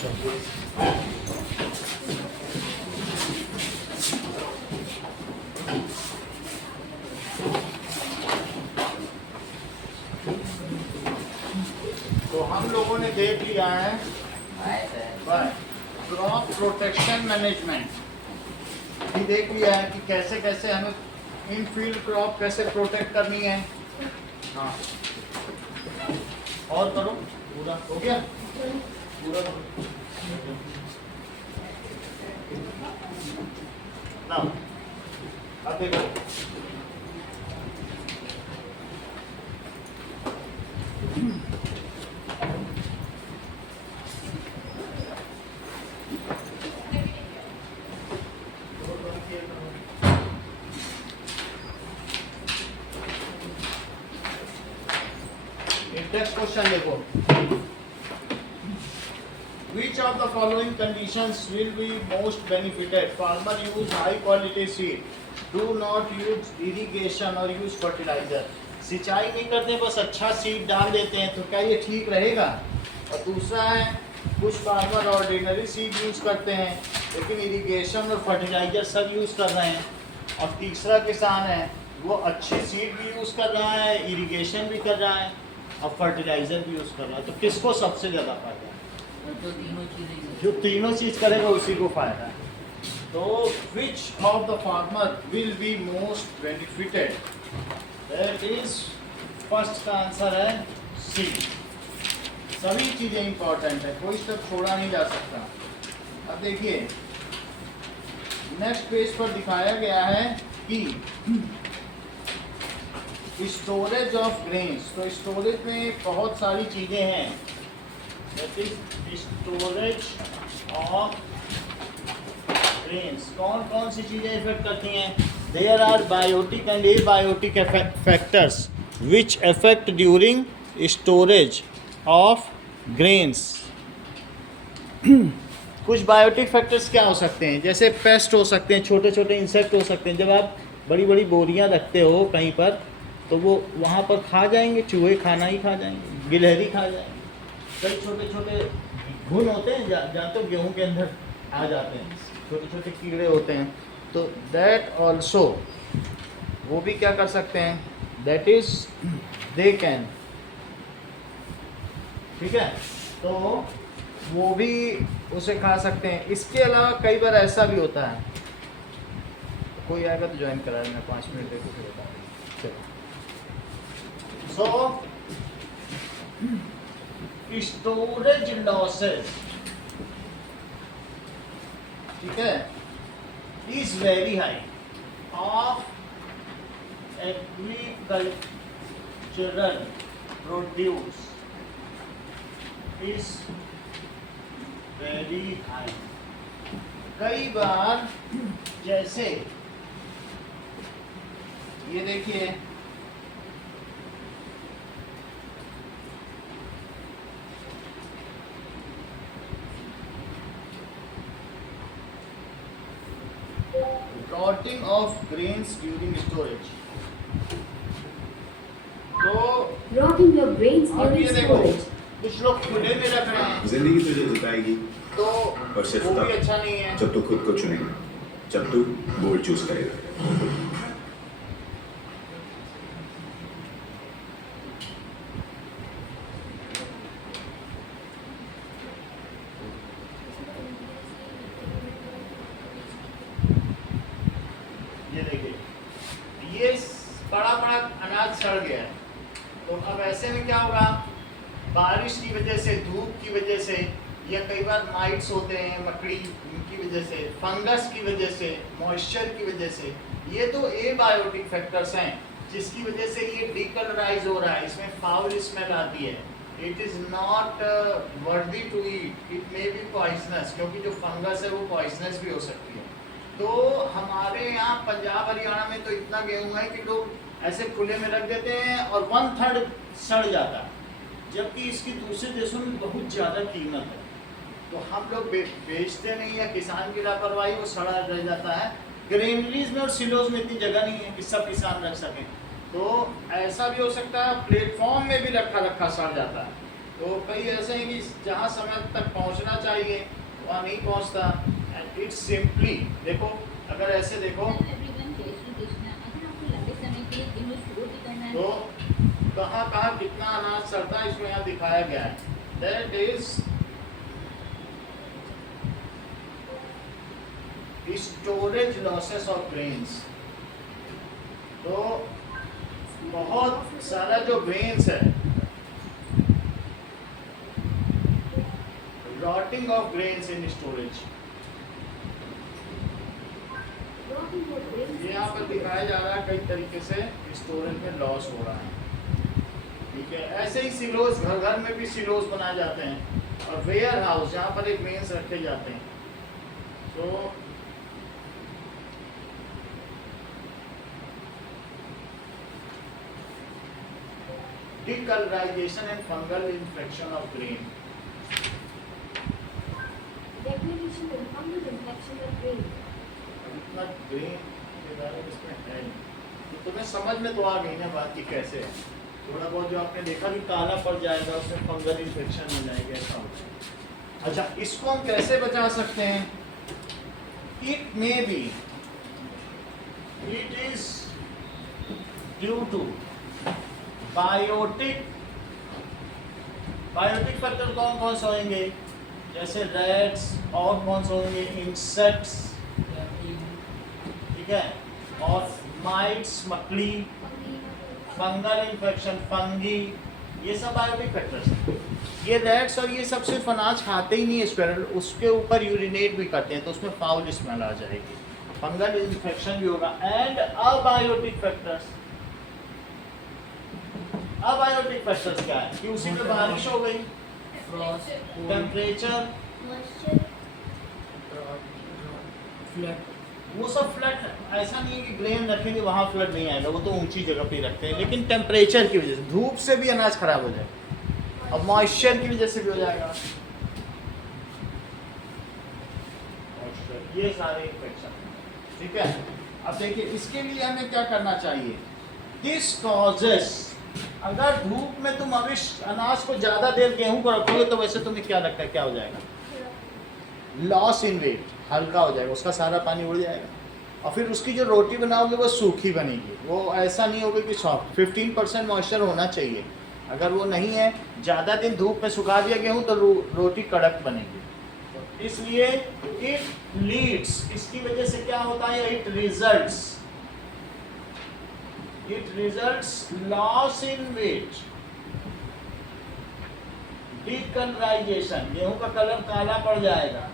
तो हम लोगों ने देख लिया है क्रॉप प्रोटेक्शन मैनेजमेंट भी देख लिया है कि कैसे कैसे हमें इन फील्ड क्रॉप कैसे प्रोटेक्ट करनी है। हाँ, और करो, पूरा हो गया, पूरा करो ना। अब देखो नेक्स्ट क्वेश्चन देखो, which of the following conditions will be most benefited? Farmer use high quality seed, do not use irrigation or use fertilizer. सिंचाई नहीं करते बस अच्छा सीड डाल देते हैं, तो क्या ये ठीक रहेगा? और दूसरा है कुछ फार्मर ऑर्डिनरी सीड यूज करते हैं लेकिन इरिगेशन और फर्टिलाइजर सब यूज कर रहे हैं। और तीसरा किसान है वो अच्छी सीड भी यूज कर रहा है, इरिगेशन भी कर रहा है और फर्टिलाइजर भी यूज कर रहा है। तो किसको सबसे ज्यादा फायदा है? जो तीनों चीज करेगा उसी को फायदा है। तो which of the farmer will be most benefited? That is first का आंसर है सी। सभी चीजें इंपॉर्टेंट है, कोई स्टेप छोड़ा नहीं जा सकता। अब देखिए नेक्स्ट पेज पर दिखाया गया है कि स्टोरेज ऑफ ग्रेन्स। तो स्टोरेज में बहुत सारी चीज़ें हैं, that is storage of grains. कौन कौन सी चीज़ें इफेक्ट करती हैं? There are biotic and abiotic factors which affect during storage of grains. कुछ बायोटिक फैक्टर्स क्या हो सकते हैं? जैसे पेस्ट हो सकते हैं, छोटे छोटे इंसेक्ट हो सकते हैं। जब आप बड़ी बड़ी बोरियां रखते हो कहीं पर तो वो वहाँ पर खा जाएंगे, चूहे खाना ही खा जाएंगे, गिलहरी खा जाएंगे। कई छोटे छोटे घुन होते हैं जहाँ तो गेहूँ के अंदर आ जाते हैं, छोटे छोटे कीड़े होते हैं। तो दैट ऑल्सो वो भी क्या कर सकते हैं? दैट इज दे कैन, ठीक है, तो वो भी उसे खा सकते हैं। इसके अलावा कई बार ऐसा भी होता है, कोई आएगा तो ज्वाइन करा देना, 5 मिनट देखो फिर बता दें। चलो, सो स्टोरेज लॉसेस, ठीक है, is very high of agricultural produce is very high. कई बार जैसे ये देखिए rotting of grains during storage। तो rotting your grains अब during ये देखो storage। कुछ लोग खुले में रख रहे हैं, जिंदगी तुझे जिताएगी तो और सिर्फ वो भी तब अच्छा नहीं है। जब तू खुद को चुनेगा, जब तू बोर्ड चूज करेगा। ये देखिए ये बड़ा बड़ा अनाज सड़ गया है, तो अब ऐसे में क्या होगा? बारिश की वजह से, धूप की वजह से, या कई बार माइट्स होते हैं, मकड़ी, उनकी वजह से, फंगस की वजह से, मॉइस्चर की वजह से, ये तो एबायोटिक फैक्टर्स हैं जिसकी वजह से ये डीकलराइज हो रहा है, इसमें फाउल स्मेल आती है। It is not worthy to eat, it may be poisonous, क्योंकि जो फंगस है वो पॉइजनस भी हो सकती है। तो हमारे यहाँ पंजाब हरियाणा में तो इतना गेहूँ है कि लोग ऐसे खुले में रख देते हैं और 1/3 सड़ जाता है, जबकि इसकी दूसरे देशों में बहुत ज़्यादा कीमत है। तो हम लोग बेचते नहीं है, किसान की लापरवाही, वो सड़ा रह जाता है। ग्रेनरीज में और सिलोज में इतनी जगह नहीं है कि सब किसान रख सकें, तो ऐसा भी हो सकता है प्लेटफॉर्म में भी रखा रखा सड़ जाता है। तो कई ऐसे हैं कि जहाँ समय तक पहुँचना चाहिए वहाँ नहीं पहुँचता। एंड इट्स सिंपली देखो, अगर ऐसे देखो एवरीवन, जय श्री कृष्ण। अगर आपको लंबे समय के लिए दिन में शुरू भी करना है तो कहाँ कहाँ कितना अनाज चलता है इसमें यहाँ दिखाया गया है। That is storage losses of grains. तो बहुत सारा जो ग्रेन्स है, rotting of grains in storage, Rotting your grains ये यहाँ पर दिखाया जा रहा है कई तरीके से स्टोरेज में लॉस हो रहा है। ठीक है, ऐसे ही सिलोस, घर घर में भी सिलोस बनाए जाते हैं और वेयर हाउस जहाँ पर एक ग्रेन्स रखे जाते हैं। तो decolorization and fungal infection of grain। degradation and fungal infection of grain. अब इतना ग्रेन के बारे में इसमें है नहीं, तो तुम्हें समझ में तो आ गई ना बात की कैसे है। थोड़ा बहुत जो आपने देखा कि काला पड़ जाएगा, उसमें फंगल इन्फेक्शन हो जाएगा, ऐसा होता है। अच्छा, इसको हम कैसे बचा सकते हैं? It may be, it is due to biotic factor. कौन कौन से होंगे? जैसे रैट्स, और कौन से होंगे? इंसेक्ट्स, ठीक है, और माइट्स, मकड़ी, फंगल इन्फेक्शन, फंगी, ये सब बायोटिक फैक्टर्स हैं। ये रैट्स और ये सब सिर्फ अनाज खाते ही नहीं है स्क्वायरल, उसके ऊपर यूरिनेट भी करते हैं तो उसमें फाउल स्मेल आ जाएगी, फंगल इन्फेक्शन भी होगा। And abiotic factors, abiotic factors क्या है कि उसी में बारिश हो गई, टेम्परेचर, वो सब फ्लड। ऐसा नहीं है कि ग्रेन रखेंगे वहाँ फ्लड नहीं आएगा, वो तो ऊंची जगह पे ही रखते हैं, लेकिन टेम्परेचर की वजह से, धूप से भी अनाज खराब हो जाएगा और मॉइस्चर की वजह से भी हो जाएगा। ये सारे इन्फेक्शन, ठीक है। अब देखिए इसके लिए हमें क्या करना चाहिए? दिस कॉजेस, अगर धूप में तुम अभी अनाज को ज़्यादा देर गेहूं को रखोगे तो वैसे तुम्हें क्या लगता है क्या हो जाएगा? लॉस इन वेट, हल्का हो जाएगा, उसका सारा पानी उड़ जाएगा और फिर उसकी जो रोटी बनाओगे वो सूखी बनेगी, वो ऐसा नहीं होगा कि सॉफ्ट। 15% मॉइस्चर होना चाहिए, अगर वो नहीं है, ज़्यादा दिन धूप में सुखा दिया गेहूँ तो रोटी कड़क बनेगी। इसलिए इट लीड्स, इसकी वजह से क्या होता है? It results loss in weight, decolourisation, गेहूं का कलर काला पड़ जाएगा,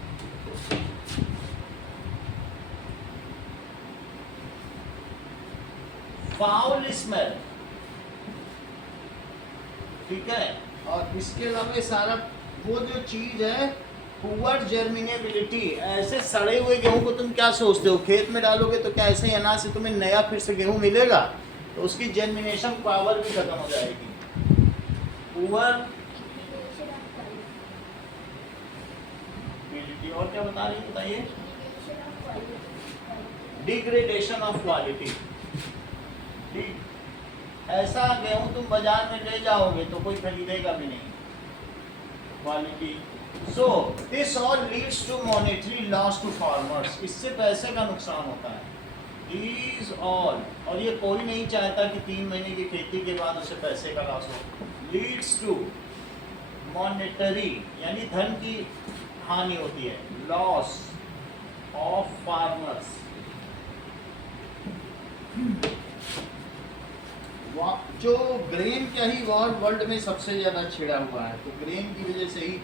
फाउल स्मेल, ठीक है। और इसके अलावा सारा वो जो चीज है, पुअर जर्मिनेबिलिटी, ऐसे सड़े हुए गेहूं को तुम क्या सोचते हो? खेत में डालोगे तो क्या ऐसे ही अनाज से तुम्हें नया फिर से गेहूं मिलेगा? तो उसकी जर्मिनेशन पावर भी खत्म हो जाएगी। पुअर, और क्या बता रही है बताइए? Degradation of quality. ऐसा गेहूं तुम बाजार में ले जाओगे तो कोई खरीदेगा भी नहीं, quality. So this all leads to monetary loss to farmers, इससे पैसे का नुकसान होता है। These all, और ये कोई नहीं चाहता कि 3 महीने की खेती के बाद उसे पैसे का लॉस हो। लीड्स टू मॉनेटरी, यानी धन की हानि होती है, लॉस ऑफ फार्मर्स। जो ग्रेन क्या ही वॉर वर्ल्ड में सबसे ज़्यादा छिड़ा हुआ है, तो ग्रेन की वजह से ही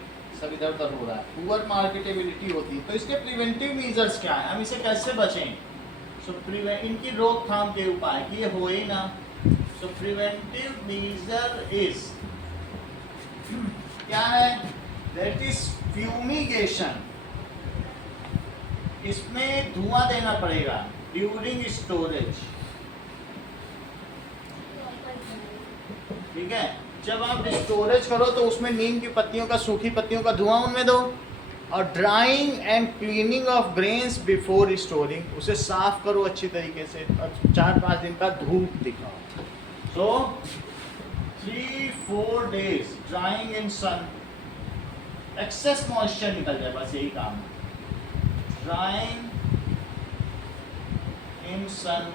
सब इधर उधर हो रहा है, पुअर मार्केटेबिलिटी होती है। तो इसके प्रिवेंटिव मेजर्स क्या है, हम इसे कैसे बचें? सो इनकी रोकथाम के उपाय कि ये हो ही ना। सो प्रिवेंटिव मेजर इज क्या है? That is fumigation. इसमें धुआं देना पड़ेगा ड्यूरिंग स्टोरेज, ठीक है। जब आप स्टोरेज करो तो उसमें नीम की पत्तियों का, सूखी पत्तियों का धुआं उनमें दो। और drawing and cleaning of grains before storing, उसे साफ करो अच्छी तरीके से और 4-5 दिन का धूप दिखाओ। So 3-4 days drying in sun, excess moisture निकल जाए, बस यही काम है। Drying in sun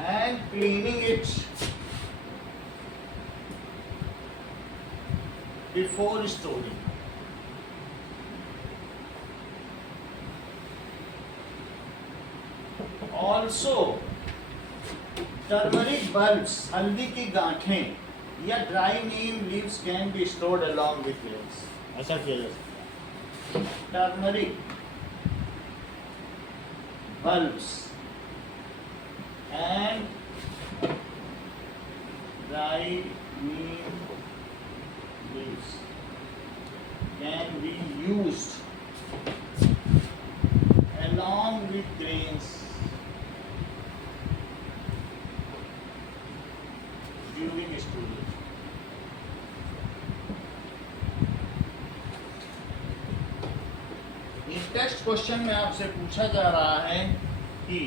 and cleaning it before storing. Also turmeric bulbs, हल्दी की गांठें या dry neem leaves can be stored along with leaves. ऐसा किया जा सकता है। Turmeric bulbs and dry neem leaves can be used along with grains during storage. इस टेक्स्ट क्वेश्चन में आपसे पूछा जा रहा है कि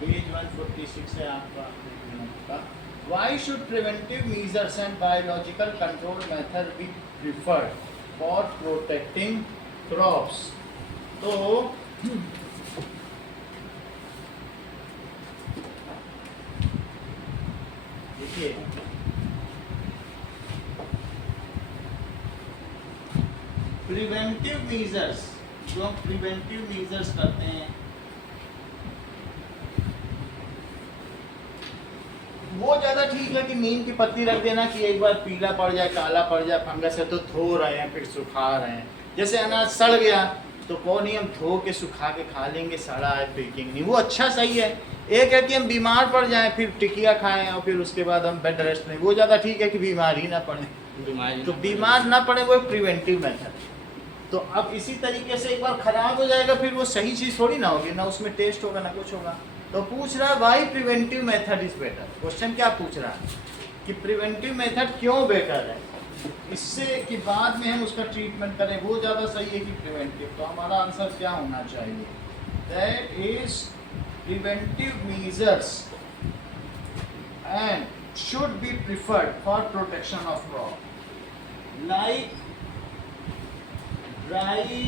पेज 146 है आपका। Why should preventive measures and biological control method be preferred for protecting crops? तो देखिए, प्रिवेंटिव मेजर्स, जो हम प्रिवेंटिव मेजर्स करते हैं वो ज़्यादा ठीक है कि नीम की पत्ती रख देना कि एक बार पीला पड़ जाए, काला पड़ जाए, फंगस है तो धो रहे हैं फिर सुखा रहे हैं। जैसे अनाज सड़ गया तो कौन नहीं, हम धो के सुखा के खा लेंगे, सड़ा है फेंकेंगे नहीं, वो अच्छा सही है। एक है कि हम बीमार पड़ जाएं फिर टिकिया खाएं और फिर उसके बाद हम बेड रेस्ट लें, वो ज़्यादा ठीक है कि बीमार ही ना पड़े। तो बीमार ना पड़े वो प्रिवेंटिव मेथड। तो अब इसी तरीके से एक बार खराब हो जाएगा फिर वो सही चीज़ थोड़ी ना होगी, ना उसमें टेस्ट होगा ना कुछ होगा। तो पूछ रहा है why preventive method is better. Question क्या पूछ रहा है कि प्रिवेंटिव मेथड क्यों बेटर है, इससे कि बाद में हम उसका ट्रीटमेंट करें वो ज़्यादा सही है कि प्रिवेंटिव। तो हमारा आंसर क्या होना चाहिए, that is preventive measures and should be preferred for protection of crop like dry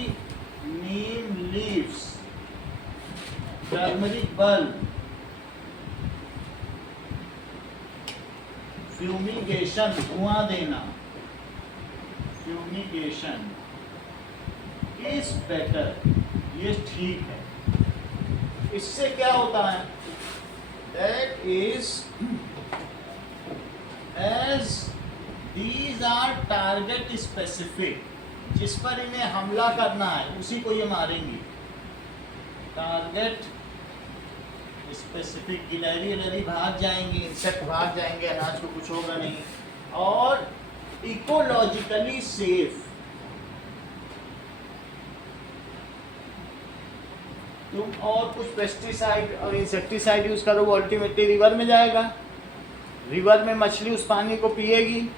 neem leaves, turmeric bulb, fumigation, धुआं देना, फ्यूमिगेशन इज बेटर, ये ठीक है। इससे क्या होता है, that is as these are target specific, जिस पर इन्हें हमला करना है उसी को ये मारेंगी। टारगेट स्पेसिफिक, गिलहरी गिलहरी भाग जाएंगी, इंसेक्ट भाग जाएंगे, अनाज को कुछ होगा नहीं। और इकोलॉजिकली सेफ, तुम और कुछ पेस्टिसाइड और इंसेक्टिसाइड यूज करो वो अल्टीमेटली रिवर में जाएगा, रिवर में मछली उस पानी को पिएगी,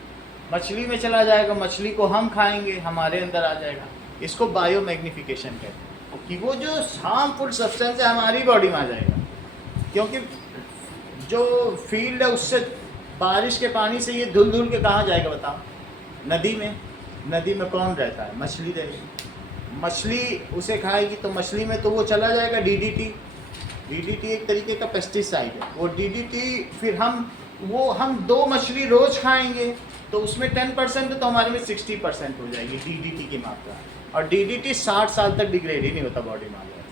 मछली में चला जाएगा, मछली को हम खाएंगे, हमारे अंदर आ जाएगा। इसको बायो मैग्निफिकेशन कहते हैं कि वो जो हार्मफुल सब्सटेंस है हमारी बॉडी में आ जाएगा। क्योंकि जो फील्ड है उससे बारिश के पानी से ये धुल धुल के कहाँ जाएगा बताओ, नदी में। नदी में कौन रहता है, मछली रहेगी, मछली उसे खाएगी तो मछली में तो वो चला जाएगा डीडीटी। डीडीटी एक तरीके का पेस्टिसाइड है। वो डीडीटी फिर हम 2 मछली रोज खाएंगे तो उसमें 10% तो हमारे में 60% हो जाएगी डीडीटी की मात्रा। और डीडीटी 60 साल तक डिग्रेड ही नहीं होता बॉडी में आ जाए,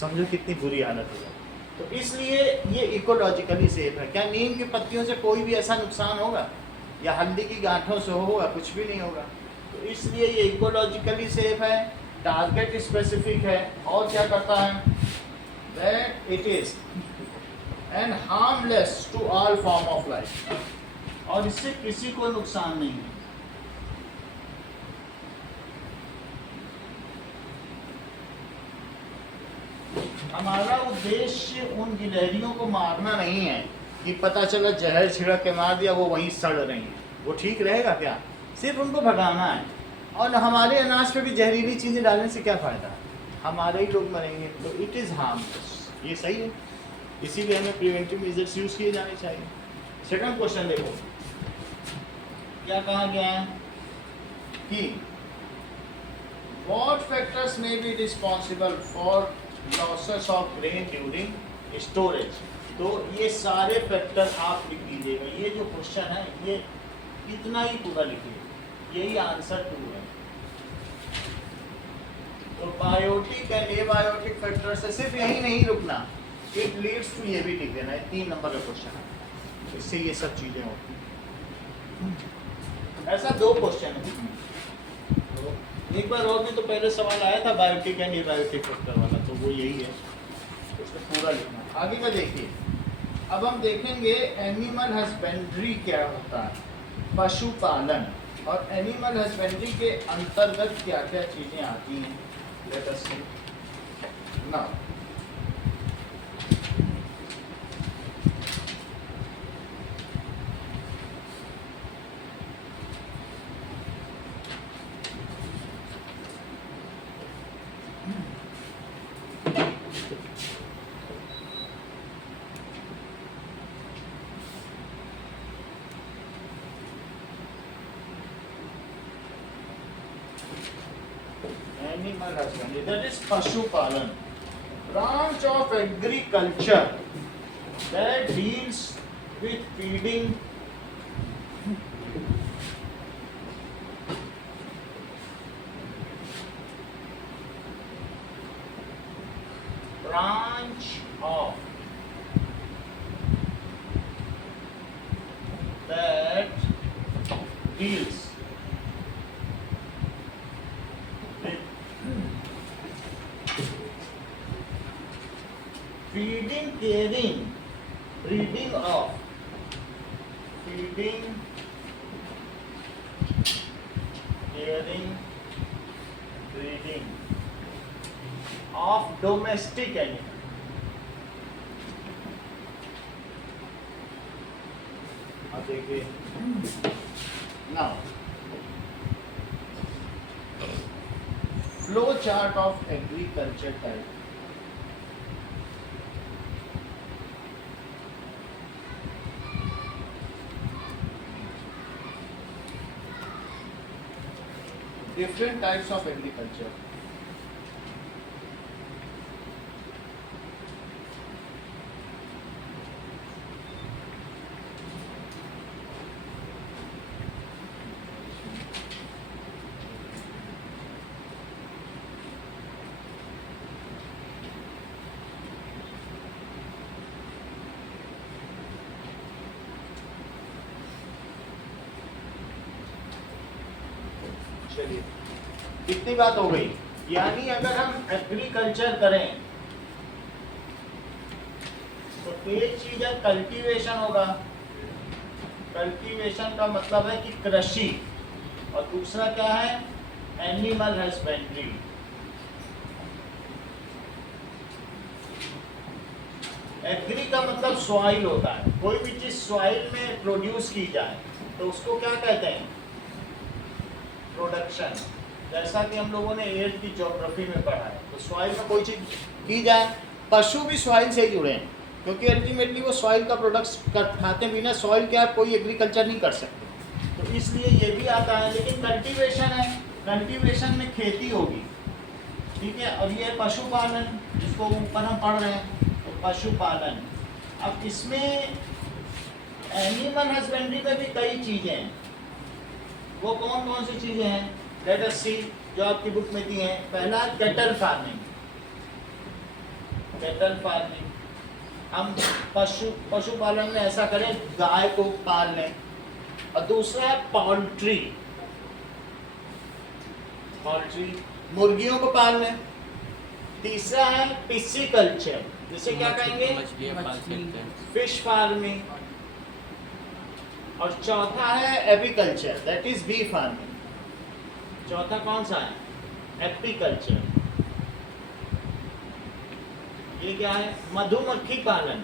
समझो कितनी बुरी हालत हो जाए। तो इसलिए ये इकोलॉजिकली सेफ है। क्या नीम की पत्तियों से कोई भी ऐसा नुकसान होगा, या हल्दी की गांठों से होगा, कुछ भी नहीं होगा। तो इसलिए ये इकोलॉजिकली सेफ है, टारगेट स्पेसिफिक है, और क्या करता है, that it is and harmless to all form of life, और इससे किसी को नुकसान नहीं है। हमारा उद्देश्य उन गिलहरियों को मारना नहीं है कि पता चला जहर छिड़क के मार दिया वो वहीं सड़ रही हैं, वो ठीक रहेगा क्या, सिर्फ उनको भगाना है। और हमारे अनाज पे भी जहरीली चीज़ें डालने से क्या फ़ायदा है, हमारे ही लोग मरेंगे। तो इट इज़ हार्मलेस। ये सही है, इसीलिए हमें प्रिवेंटिव मेजर्स यूज किए जाने चाहिए। सेकंड क्वेश्चन देखो क्या कहा गया है कि what factors may be responsible for losses of grain during storage। तो ये सारे फैक्टर आप लिख लीजिएगा। ये जो क्वेश्चन है ये इतना ही पूरा लिखिए, यही आंसर 2 है। तो बायोटिक एंड एबायोटिक फैक्टर से सिर्फ यही नहीं रुकना, इट लीड्स टू ये भी लिख देना है। 3 नंबर का क्वेश्चन है, इससे ये सब चीजें होती हैं। ऐसा 2 क्वेश्चन है। तो एक बार और भी तो पहले सवाल आया था बायोटिक एंड एबायोटिक फैक्टर वाला, तो वो यही है, तो उसको पूरा लिखना। आगे का देखिए, अब हम देखेंगे एनिमल हस्बेंड्री क्या होता है, पशुपालन, और एनिमल हस्बेंड्री के अंतर्गत क्या क्या चीजें आती हैं। Let us see now. Animal husbandry, that is pashupalan, branch of agriculture that deals with feeding branch of that deals feeding, caring, breeding of, feeding, caring, breeding of domestic animals. अब देखिए now flow chart of agriculture type। Different types of agriculture। चलिए इतनी बात हो गई। यानी अगर हम एग्रीकल्चर करें तो एक चीज है कल्टीवेशन होगा, कल्टीवेशन का मतलब है कि कृषि, और दूसरा क्या है एनिमल हस्बेंड्री। एग्री का मतलब सॉइल होता है, कोई भी चीज सॉइल में प्रोड्यूस की जाए तो उसको क्या कहते हैं प्रोडक्शन। जैसा कि हम लोगों ने 8th की ज्योग्राफी में पढ़ा है, तो सॉइल में कोई चीज की जाए, पशु भी सॉइल से ही जुड़े हैं क्योंकि अल्टीमेटली वो सॉइल का प्रोडक्ट्स खाते बिना सॉइल के आप कोई एग्रीकल्चर नहीं कर सकते, तो इसलिए ये भी आता है। लेकिन कल्टीवेशन है, कल्टीवेशन में खेती होगी, ठीक है। और ये पशुपालन जिसको ऊपर हम पढ़ रहे हैं, तो पशुपालन। अब इसमें एनिमल हस्बेंड्री में भी कई चीज़ें हैं, वो कौन कौन सी चीज़ें हैं लेट अस सी, जो आपकी बुक में दी हैं। पहला कैटल फार्मिंग, कैटल फार्मिंग हम पशुपालन में ऐसा करें गाय को पाल लें। और दूसरा है पोल्ट्री, पोल्ट्री मुर्गियों को पाल लें। तीसरा है पिस्सीकल्चर, जिसे क्या कहेंगे फिश फार्मिंग। और चौथा है apiculture, that is bee farming. चौथा कौन सा है एपीकल्चर, ये क्या है मधुमक्खी पालन,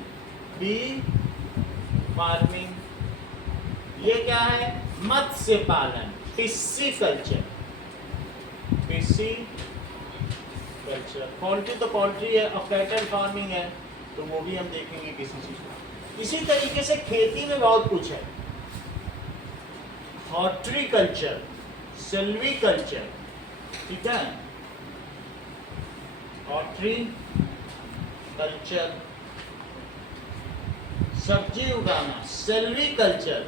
बी फार्मिंग। ये क्या है मत्स्य पालन, पिस्सीकल्चर, पिस्सीकल्चर। पोल्ट्री तो पोल्ट्री है और कैटल फार्मिंग है। तो वो भी हम देखेंगे किसी चीज को। इसी तरीके से खेती में बहुत कुछ है, हॉर्टिकल्चर, सिल्वीकल्चर, ठीक है, हॉर्टिकल्चर सब्जी उगाना, सिल्वीकल्चर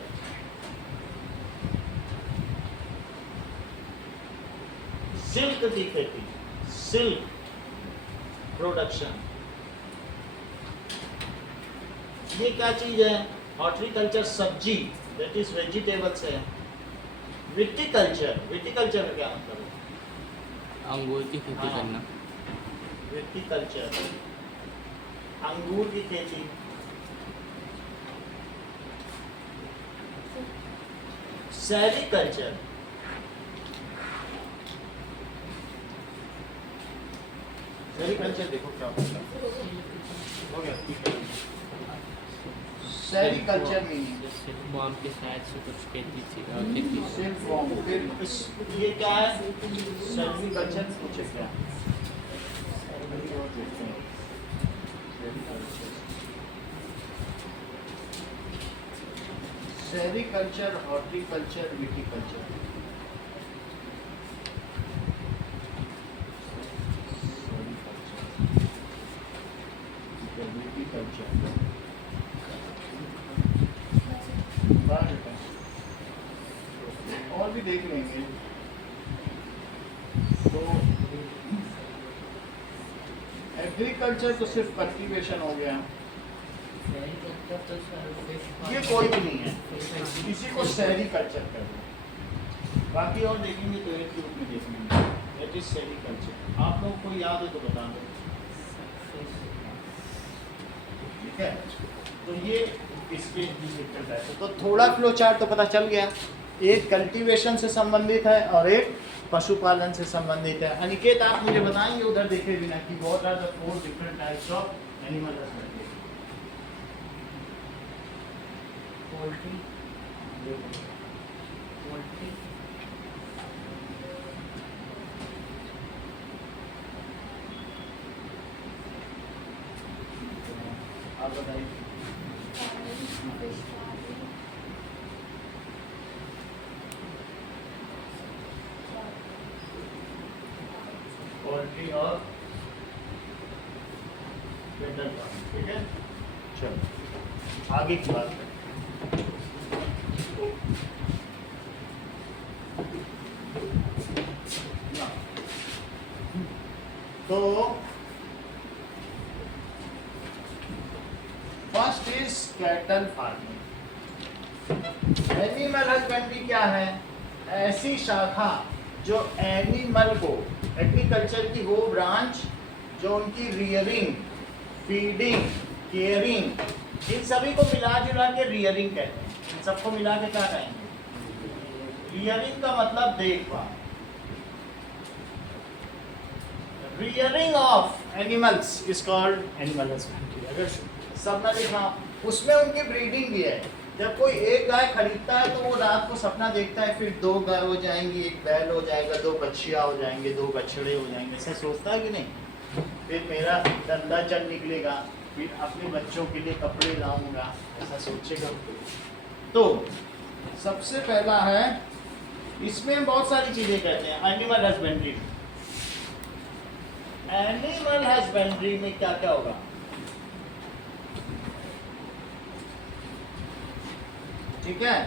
सिल्क की खेती, सिल्क प्रोडक्शन, ये क्या चीज है? हॉर्टिकल्चर सब्जी, दैट इज वेजिटेबल्स है। विटिकल्चर, विटिकल्चर का क्या मतलब है? अंगूर की खेती हाँ। करना। विटिकल्चर अंगूर की खेती। सेरिकल्चर सेरिकल्चर देखो क्या होता है, हो गया ठीक है। सेरिकल्चर मीनिंग सिल्क बॉम के साथ से कुछ खेती थी खेती से। सिल्क फॉर्म, फिर ये क्या है? सेरिकल्चर पूछे क्या? Sericulture, horticulture, viticulture. और भी देख लेंगे। तो एग्रीकल्चर तो सिर्फ कल्टीवेशन हो गया, ये कोई भी नहीं है, इसी को सेरिकल्चर कहते हैं। बाकी और देखेंगे तो एक ग्रुप में देखेंगे, दैट इज सेरिकल्चर। आप लोगों को याद है तो बता दो, ठीक है। तो ये इसके डिफिकल्ट है, तो थोड़ा फ्लो चार्ट तो पता चल गया। एक कल्टीवेशन से संबंधित है और एक पशुपालन से संबंधित है। अनिकेत आप मुझे बताएंगे उधर देखे बिना कि what are the 4 different types of animal husbandry? Poultry, आप बताइए। fish farming, पोल्ट्री और पेटल फार्मिंग, ठीक है। चलो आगे की बात करें। ना। तो first is cattle farming. Animal husbandry क्या है? ऐसी शाखा जो एनिमल को, एग्रीकल्चर की वो ब्रांच जो उनकी रियरिंग, फीडिंग, केयरिंग, इन सभी को मिला जुला के रियरिंग कहते हैं। इन सबको मिला के क्या कहेंगे? रियरिंग का मतलब देखभाल। Rearing of animals is called animal husbandry. अगर सब ना लिखा, उसमें उनकी ब्रीडिंग भी है। जब कोई एक गाय खरीदता है तो वो रात को सपना देखता है फिर 2 गाय हो जाएंगी, 1 बैल हो जाएगा, 2 बच्चियाँ हो जाएंगे, 2 बछड़े हो जाएंगे, ऐसा सोचता है कि नहीं? फिर मेरा धंधा चल निकलेगा, फिर अपने बच्चों के लिए कपड़े लाऊंगा, ऐसा सोचेगा। तो सबसे पहला है, इसमें हम बहुत सारी चीजें कहते हैं एनिमल हस्बेंड्री। एनिमल हस्बेंड्री में क्या क्या होगा? ठीक है,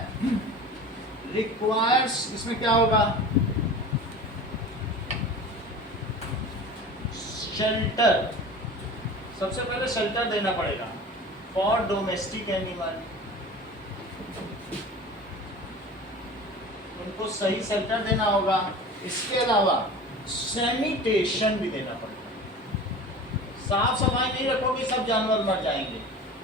रिक्वायर्स, इसमें क्या होगा? शेल्टर, सबसे पहले शेल्टर देना पड़ेगा फॉर डोमेस्टिक एनिमल। उनको सही शेल्टर देना होगा। इसके अलावा सैनिटेशन भी देना पड़ेगा। साफ सफाई नहीं रखोगे सब जानवर मर जाएंगे।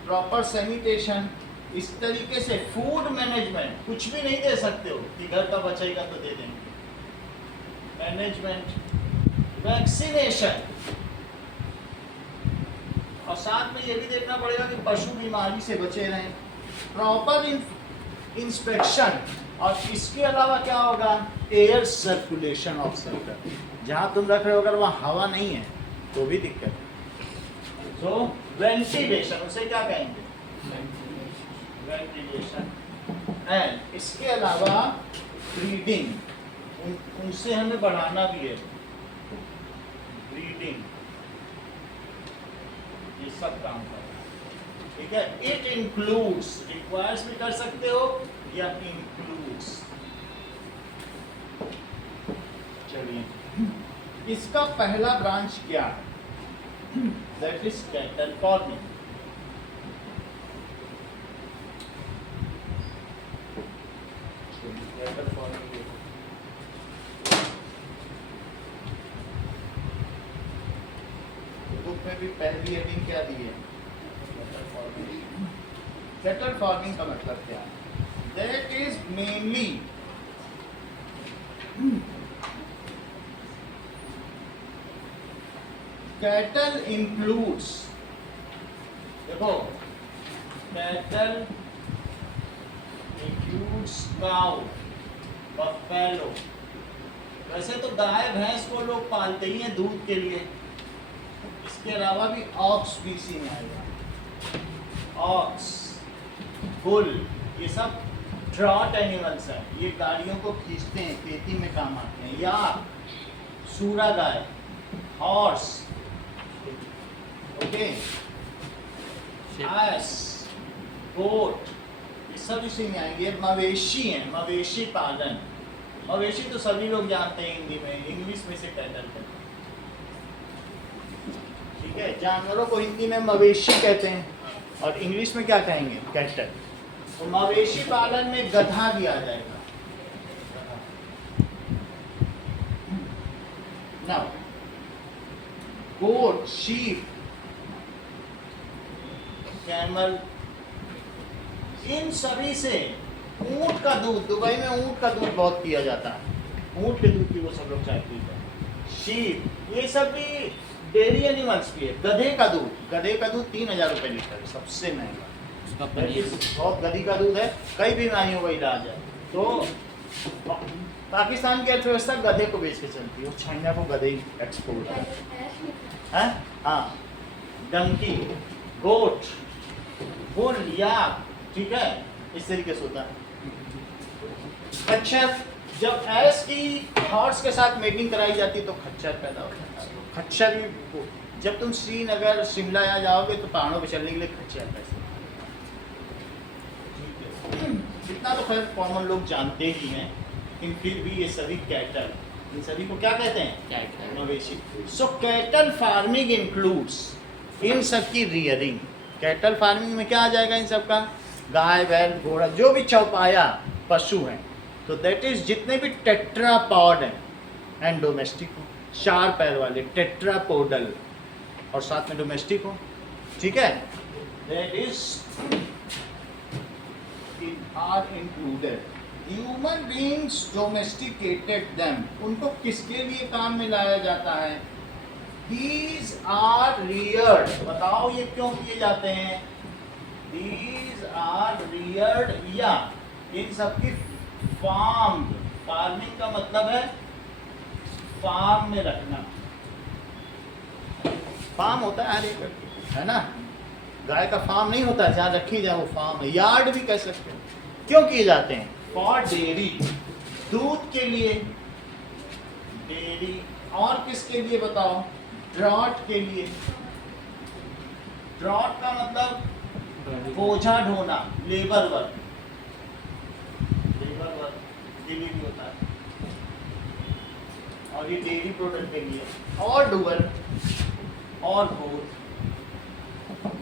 Proper sanitation. इस तरीके से फूड मैनेजमेंट, कुछ भी नहीं दे सकते हो कि घर का बचेगा तो दे देंगे। मैनेजमेंट, वैक्सीनेशन, और साथ में ये भी देखना पड़ेगा कि पशु बीमारी से बचे रहें। प्रॉपर इंस्पेक्शन, और इसके अलावा क्या होगा? Air circulation of shelter. जहाँ तुम रख रहे हो अगर वहाँ हवा नहीं है तो भी दिक्कत है। तो वेंटिलेशन, उसे क्या कहेंगे? वेंटिलेशन। एंड इसके अलावा ब्रीडिंग, उनसे हमें बढ़ाना भी है, ब्रीडिंग, ये सब काम करना है, ठीक है। इट इंक्लूड्स, रिक्वायर्स भी कर सकते हो या इंक्लूड्स। चलिए, इसका पहला ब्रांच क्या है? That is cattle farming. Cattle farming book में भी पहली हेडिंग क्या दी है? Cattle farming. कैटल फार्मिंग का मतलब क्या है? That is mainly cattle includes, देखो कैटल इंक्लूड्स काउ, बफेलो। वैसे तो गाय भैंस को लोग पालते ही हैं दूध के लिए, इसके अलावा भी ऑक्स भी इसी में आएगा। ऑक्स, बुल, ये सब ड्रॉट एनिमल्स हैं, ये गाड़ियों को खींचते हैं, खेती में काम आते हैं। या सूरा गाय, हॉर्स, ओके, एस, गोट, ये सब इसी में आएंगे। मवेशी हैं, मवेशी पालन। मवेशी तो सभी लोग जानते हैं हिंदी में, इंग्लिश में से कैटल कहते हैं, ठीक है। जानवरों को हिंदी में मवेशी कहते हैं और इंग्लिश में क्या कहेंगे? कैटल। तो मवेशी पालन में गधा भी आ जाएगा। नाउ गोट, शीप, कैमल, इन सभी से ऊंट का दूध, दुबई में ऊंट का दूध बहुत पिया जाता है, ऊंट के दूध की वो सब लोग चाय पीते हैं। शीप, ये सब भी डेयरी एनिमल्स भी है। गधे का दूध, गधे का दूध 3000 रुपये लीटर है, सबसे महंगा। उसका That पनीर is, बहुत गधी का दूध है, कई बीमारियों का इलाज है। तो पाकिस्तान की अर्थव्यवस्था गधे को बेच के चलती है, चाइना को गधे ही एक्सपोर्ट है। हाँ, डंकी, गोट, बुल, याक, ठीक है, इस तरीके से होता है। खच्चर, जब ऐस की हॉर्स के साथ मेटिंग कराई जाती है तो खच्चर पैदा होता है। खच्चर भी, जब तुम श्रीनगर, शिमला या जाओगे तो पहाड़ों पे चलने के लिए खच्चर पैसे, इतना तो खैर कॉमन लोग जानते ही हैं, लेकिन फिर भी ये सभी कैटल, इन सभी को क्या कहते हैं? कैटल। मवेशी। सो कैटल फार्मिंग इंक्लूड्स इन सब की रियरिंग। कैटल फार्मिंग में क्या आ जाएगा इन सब का? गाय, बैल, घोड़ा, जो भी चौपाया पशु हैं, तो दैट इज जितने भी टेट्रापॉड हैं एंड डोमेस्टिक हो, 4 पैर वाले टेट्रापोडल, और साथ में डोमेस्टिक हो, ठीक है, that is are included. Human beings domesticated them, उनको किसके लिए काम में लाया जाता है? These are reared, बताओ ये क्यों किए जाते हैं? These are reared, या इन सबकी फार्म, फार्मिंग का मतलब है फार्म में रखना। फार्म होता है हर एक, है ना, गाय का फार्म नहीं होता जहाँ रखी जाए वो फार्म है, यार्ड भी कह सकते हो। क्यों किए जाते हैं? फॉर डेयरी, दूध के लिए, डेयरी, और किसके लिए बताओ? ड्रॉट के लिए। ड्रॉट का मतलब बोझा ढोना, लेबर वर्क, लेबर वर्क के लिए भी होता है, और ये डेयरी प्रोडक्ट के लिए, और डुअर और गोट।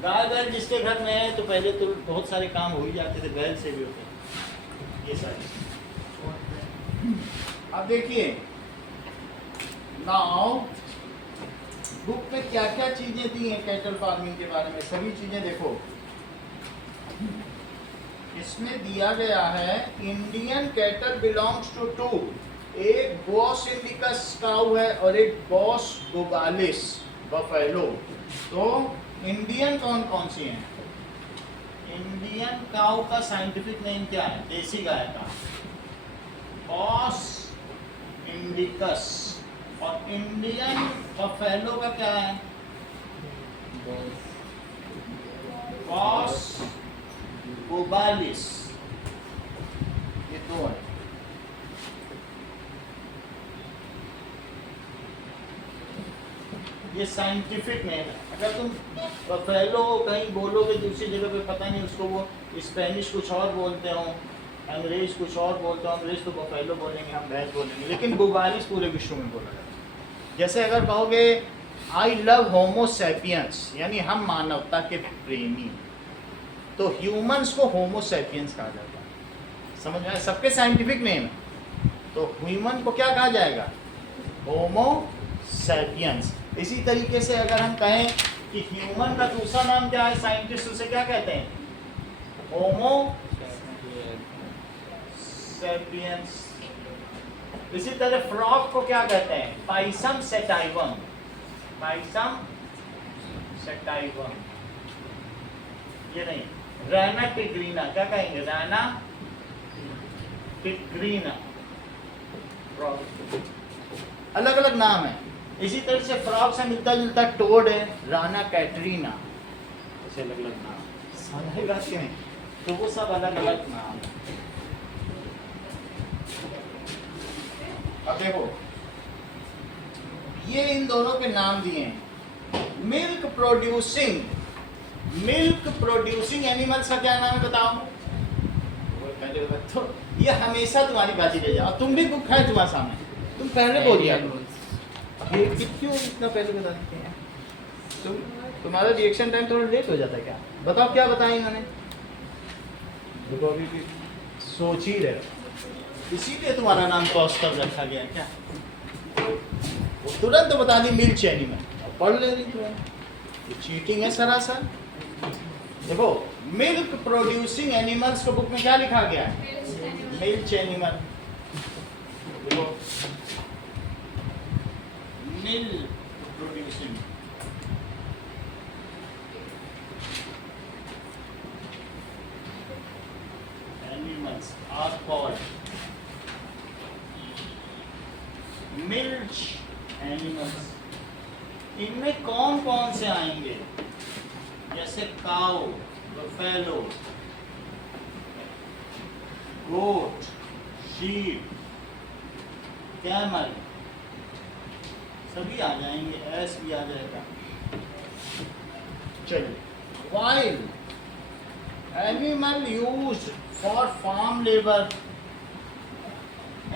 गाय बैल जिसके घर में है तो पहले तो बहुत सारे काम हो ही जाते थे, बैल से भी होते हैं ये सारी। अब देखिए नाउ बुक में क्या क्या चीजें दी हैं कैटल फार्मिंग के बारे में, सभी चीजें देखो। इसमें दिया गया है इंडियन कैटल बिलोंग्स टू 2, एक बॉस इंडिकस काऊ है और एक बॉस बोगालिस बफेलो। तो इंडियन कौन कौन सी हैं? इंडियन काऊ का साइंटिफिक नेम क्या है? देसी गाय का बॉस इंडिकस, और इंडियन बफेलो का क्या है? कॉस ओबालिस, ये दो है। ये साइंटिफिक नेम है। अगर तुम बफेलो कहीं बोलोगे दूसरी जगह पे, पता नहीं उसको वो स्पेनिश कुछ और बोलते हो, अंग्रेज कुछ और बोलते हो। अंग्रेज तो बफेलो बोलेंगे, हम भैंस बोलेंगे, लेकिन बुबालिस पूरे विश्व में बोला जाता है। जैसे अगर कहोगे आई लव होमोसैपियंस, यानी हम मानवता के प्रेमी, तो ह्यूमंस को होमोसैपियंस कहा जाता है। समझ में आया? सबके साइंटिफिक नेम है। तो ह्यूमन को क्या कहा जाएगा? होमोसैपियंस। इसी तरीके से अगर हम कहें कि ह्यूमन का दूसरा नाम क्या है, साइंटिस्ट उसे क्या कहते हैं? Homo sapiens. इसी तरह फ्रॉग को क्या कहते हैं? Pisum sativum. पाइसम सेटाइवम, ये नहीं। रैना टिग्रीना, क्या कहेंगे? रैना टिग्रीना। फ्रॉग अलग अलग नाम है। इसी तरह से फ्रॉग से मिलता जुलता टोड है, राना कैटरीना। ऐसे अलग अलग नाम, सारे बात के हैं, तो वो सब अलग अलग नाम है। अब देखो, ये इन दोनों के नाम दिए हैं। मिल्क प्रोड्यूसिंग एनिमल्स का क्या नाम है बताओ? पहले तो ये हमेशा तुम्हारी बाजी ले जाओ। तुम भी बुक है तुम्हारे सामने, तुम पहले बोल दिया। ये क्यों इतना पहले बता देते हैं? तुम्हारा रिएक्शन टाइम थोड़ा लेट हो जाता है क्या? बताओ क्या बताया इन्होंने? देखो अभी भी सोच ही रहे हो, इसीलिए तुम्हारा नाम कॉस्टर रखा गया क्या? वो तुरंत बता दी मिल्क एनिमल, पढ़ ले रही तुरंत। ये चीटिंग है सरासर। देखो मिल्क प्रोड्यूसिंग एनिमल्स को बुक में क्या लिखा गया है? Milk animal. देखो milk producing animals are called milk animals. इनमें कौन कौन से आएंगे? जैसे cow, buffalo, goat, sheep, camel, सभी आ जाएंगे। एस भी आ जाएगा। चलिए, wild animal used for farm labour,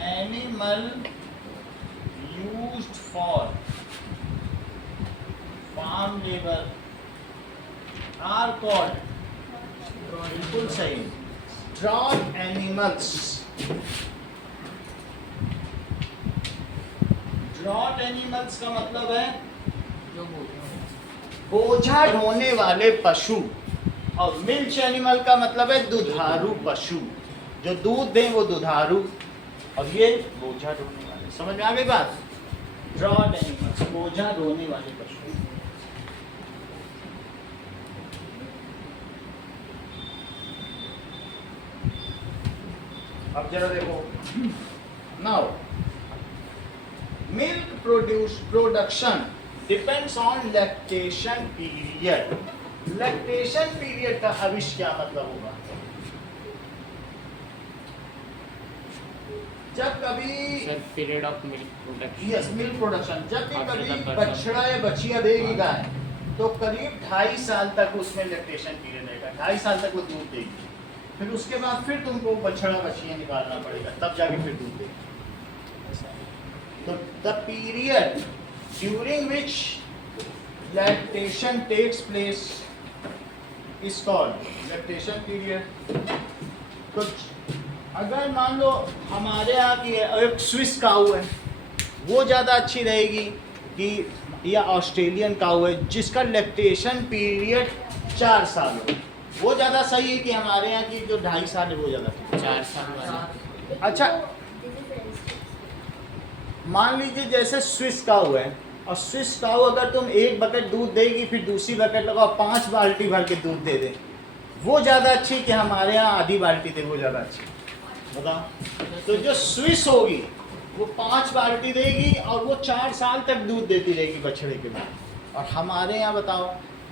animal used for farm labour are called, बिल्कुल सही, ड्रॉट एनिमल्स। ड्रॉट एनिमल्स का मतलब है बोझा ढोने वाले पशु, और मिल्क एनिमल का मतलब है दुधारू पशु। जो दूध दें वो दुधारू, और ये बोझा ढोने वाले। समझ में आ गई बात? ड्रॉट एनिमल्स, बोझा ढोने वाले पशु। अब जरा देखो, now milk production depends on lactation period. Lactation period का हविष्य क्या मतलब होगा? जब कभी period of milk production. Yes, milk production. जब भी After कभी the birth of- बछड़ा या बछिया देगी गाय, तो करीब 2.5 साल तक उसमें लैक्टेशन पीरियड रहेगा। 2.5 साल तक वो दूध देगी। फिर उसके बाद फिर तुमको बछड़ा बछिया निकालना पड़ेगा, तब जाके फिर दूध देगी। तो the period during which lactation takes place is called lactation period. तो अगर मान लो हमारे यहाँ की एक स्विस काऊ है, वो ज़्यादा अच्छी रहेगी कि या ऑस्ट्रेलियन काऊ है जिसका लैक्टेशन पीरियड 4 साल हो, वो ज़्यादा सही है कि हमारे यहाँ की जो 2.5 साल है वो ज़्यादा ठीक है? 4 साल वाला। अच्छा, मान लीजिए जैसे स्विस काऊ है, और स्विस काऊ अगर तुम एक बकेट दूध देगी, फिर दूसरी बकेट लगाओ, 5 बाल्टी भर के दूध दे दे, वो ज़्यादा अच्छी कि हमारे यहाँ आधी बाल्टी दे, वो ज़्यादा अच्छी? बताओ। तो जो स्विस होगी वो 5 बाल्टी देगी और वो 4 साल तक दूध देती रहेगी बछड़े के बाद। और हमारे यहाँ बताओ,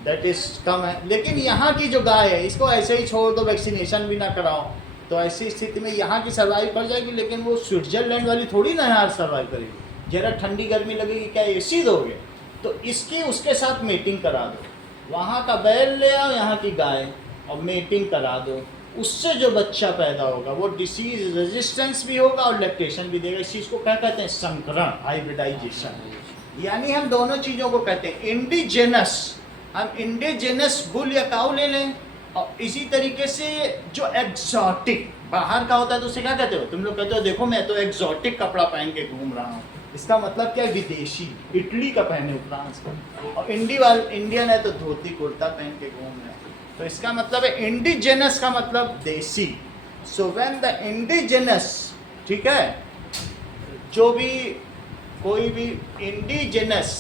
दैट इज कम है। लेकिन यहाँ की जो गाय है इसको ऐसे ही छोड़ दो, वैक्सीनेशन भी ना कराओ, तो ऐसी स्थिति में यहाँ की सर्वाइव कर जाएगी, लेकिन वो स्विट्जरलैंड वाली थोड़ी ना यहाँ सर्वाइव करेगी। जरा ठंडी गर्मी लगेगी, क्या एसी दोगे? तो इसकी उसके साथ मीटिंग करा दो, वहाँ का बैल ले आओ, यहाँ की गाय, और मीटिंग करा दो। उससे जो बच्चा पैदा होगा वो डिसीज रेजिस्टेंस भी होगा और लैक्टेशन भी देगा। इस चीज़ को क्या कहते हैं? संकरण, हाइब्रिडाइजेशन। यानी हम दोनों चीज़ों को कहते हैं इंडिजेनस। हम इंडिजेनस बुल या काऊ ले लें, और इसी तरीके से जो एक्सॉटिक बाहर का होता है तो उसे क्या कहते हो? तुम लोग कहते हो देखो मैं तो एक्सॉटिक कपड़ा पहन के घूम रहा हूँ, इसका मतलब क्या है? विदेशी। इटली का पहने, फ्रांस का। और इंडियन है तो धोती कुर्ता पहन के घूम रहे हैं, तो इसका मतलब है इंडिजेनस का मतलब देसी। सो व्हेन द इंडिजेनस, ठीक है, जो भी कोई भी indigenous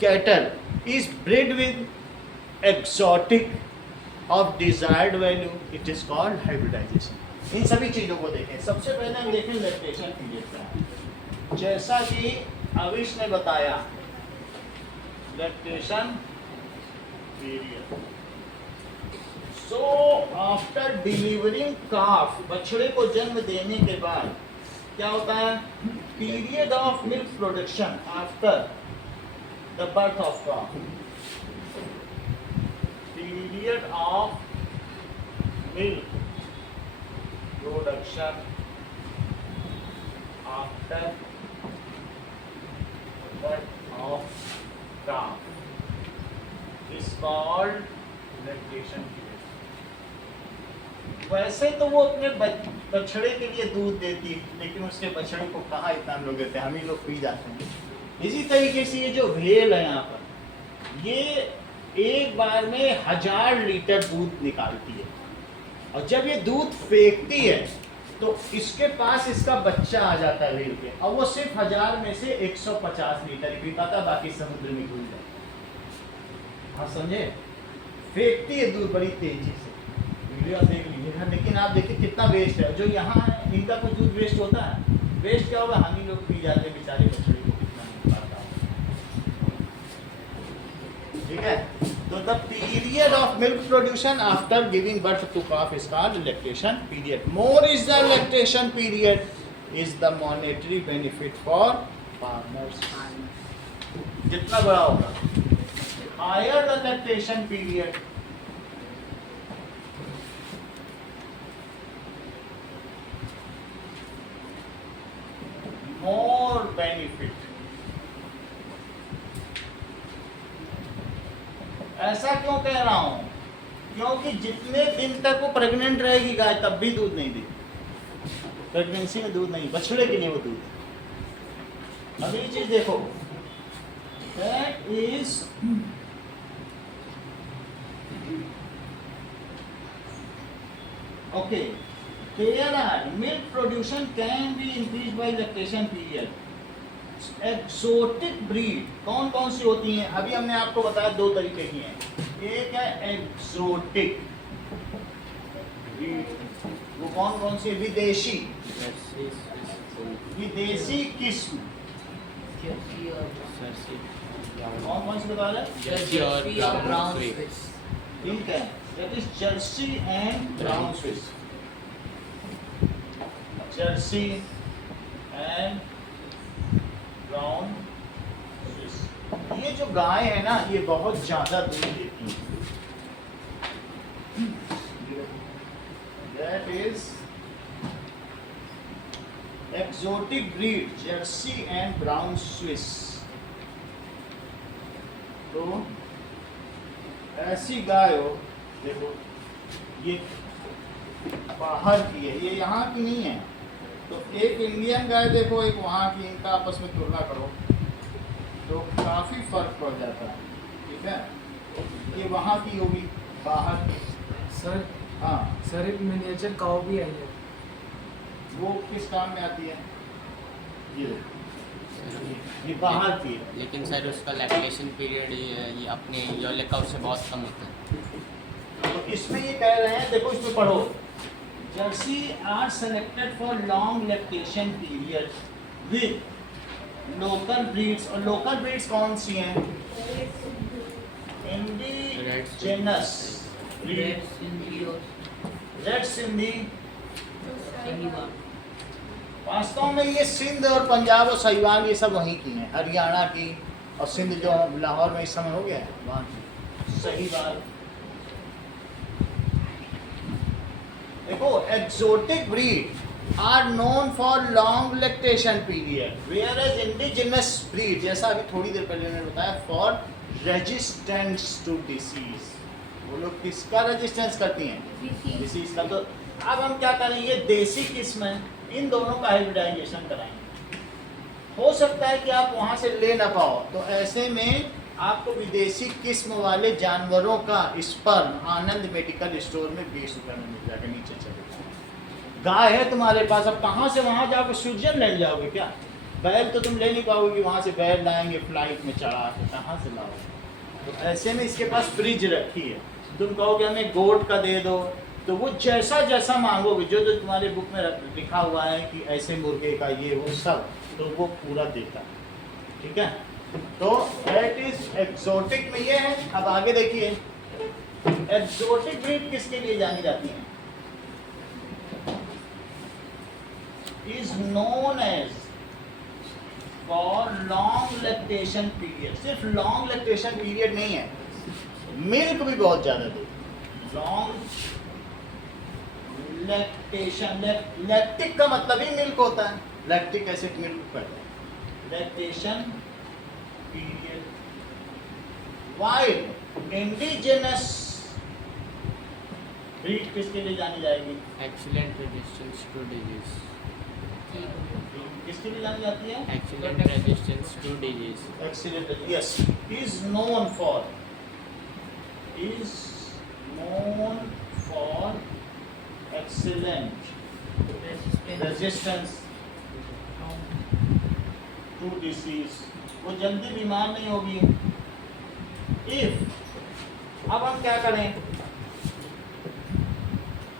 cattle is breed with exotic of desired value, it is called hybridisation. इन सभी चीज़ों को देखें। सबसे पहले हम देखें लैक्टेशन पीरियड का। जैसा कि अविश ने बताया, lactation period. So after delivering calf, बछड़े को जन्म देने के बाद क्या होता है? Period of milk production after the birth of calf. Period of milk production after birth of calf is called lactation period. वैसे तो वो अपने बछड़े के लिए दूध देती है, लेकिन उसके बछड़े को कहाँ इतना हम लोग देते हैं? हम ही लोग पी जाते हैं। इसी तरीके से ये जो भेल है यहाँ पर, ये एक बार में 1000 लीटर दूध निकालती है, और जब ये दूध फेंकती है तो इसके पास इसका बच्चा आ जाता है भेल के, और वो सिर्फ 1000 में से 150 लीटर ही पी पाता, बाकी समुद्र में घुल जाता है। हाँ समझे? फेंकती है दूध बड़ी तेजी से, वीडियो आप देख लीजिएगा। लेकिन आप देखिए कितना वेस्ट है। जो यहाँ है इनका कुछ दूध वेस्ट होता है? वेस्ट क्या होगा? हम ही लोग पी जाते हैं, बेचारे बछड़े को कितना नहीं पाता। ठीक है, तो the period of milk production after giving birth to calf is called lactation period. More is the lactation period, is the monetary benefit for farmers. जितना बड़ा होगा, higher the lactation period, more benefit. ऐसा क्यों कह रहा हूं? क्योंकि जितने दिन तक वो प्रेग्नेंट रहेगी गाय तब भी दूध नहीं देगी। प्रेगनेंसी में दूध नहीं, बछड़े के लिए वो दूध। अब ये चीज देखो, that is okay. Milk production can be increase by lactation period. Exotic breed कौन कौन सी होती हैं? अभी हमने आपको बताया 2 तरीके की हैं। एक है एक्सोटिक ब्रीड, वो कौन कौन सी? विदेशी, विदेशी किस्म। कौन कौन सी बता रहे? ठीक है, that is Jersey and brown Swiss. Jersey and brown Swiss. ये जो गाय है ना, ये बहुत ज्यादा दूध देती है। That is exotic breed Jersey and brown Swiss. तो ऐसी गाय हो, देखो ये बाहर की है, ये यहाँ की नहीं है। तो एक इंडियन गाय देखो, एक वहाँ की, इनका आपस में तुलना करो तो काफ़ी फर्क पड़ जाता है। ठीक है, ये वहाँ की होगी, बाहर की। सर, हाँ सर एक मिनिएचर काऊ भी आई है। वो किस काम में आती है? ये बाहर की है। लेकिन सर उसका लैक्टेशन पीरियड ये अपने योले काउ से बहुत कम होता है। तो इसमें ये कह रहे हैं, देखो इसमें पढ़ो, Jersey are selected for long lactation period with local breeds. और लोकल ब्रीड्स कौन सी हैं? Indigenous breed, red Sindhi. वास्तव में ये सिंध और पंजाब और साहिवाल ये सब वहीं की हैं, हरियाणा की, और सिंध जो लाहौर में इस समय हो गया है वहाँ की। साहिवाल देखो, exotic breed are known for long lactation period, whereas indigenous breed, जैसा अभी थोड़ी देर पहले मैंने बताया, फॉर रेजिस्टेंस टू डिसीज। वो लोग किसका रेजिस्टेंस करती हैं? डिसीज का। तो अब हम क्या करें, ये देसी किस्म है, इन दोनों का हाइब्रिडाइजेशन कराएंगे। हो सकता है कि आप वहाँ से ले ना पाओ, तो ऐसे में आपको विदेशी किस्म वाले जानवरों का स्पर्म आनंद मेडिकल स्टोर में 20 रुपये में मिल जाएगा। नीचे चले, गाय है तुम्हारे पास, अब कहाँ से वहाँ जाओगे? स्विट्जरलैंड जाओगे क्या? बैल तो तुम ले नहीं पाओगे, वहाँ से बैल लाएंगे फ्लाइट में चढ़ा के, कहाँ से लाओगे? तो ऐसे में इसके पास फ्रिज रखी है, तुम कहोगे हमें गोट का दे दो, तो वो जैसा जैसा मांगोगे, जो जो तुम्हारे बुक में लिखा हुआ है कि ऐसे मुर्गे का ये वो सब, तो वो पूरा देता है। ठीक है, तो दैट इज एक्सोटिक में ये है। अब आगे देखिए, एक्सोटिक ब्रीड किसके लिए जानी जाती है? Is known as for long lactation period. सिर्फ लॉन्ग लैक्टेशन पीरियड नहीं है, मिल्क भी बहुत ज्यादा दे। लॉन्ग लैक्टेशन, लैक्टिक का मतलब ही मिल्क होता है, लैक्टिक एसिड मिल्क कहते हैं। Lactation period, wild indigenous breed किसके लिए जानी जाएगी? Excellent resistance to disease. किसके लिए जानी जाती है? Excellent resistance to disease. Excellent, yes, is known for excellent resistance to disease। वो जल्दी बीमार नहीं होगी। If, अब हम क्या करें,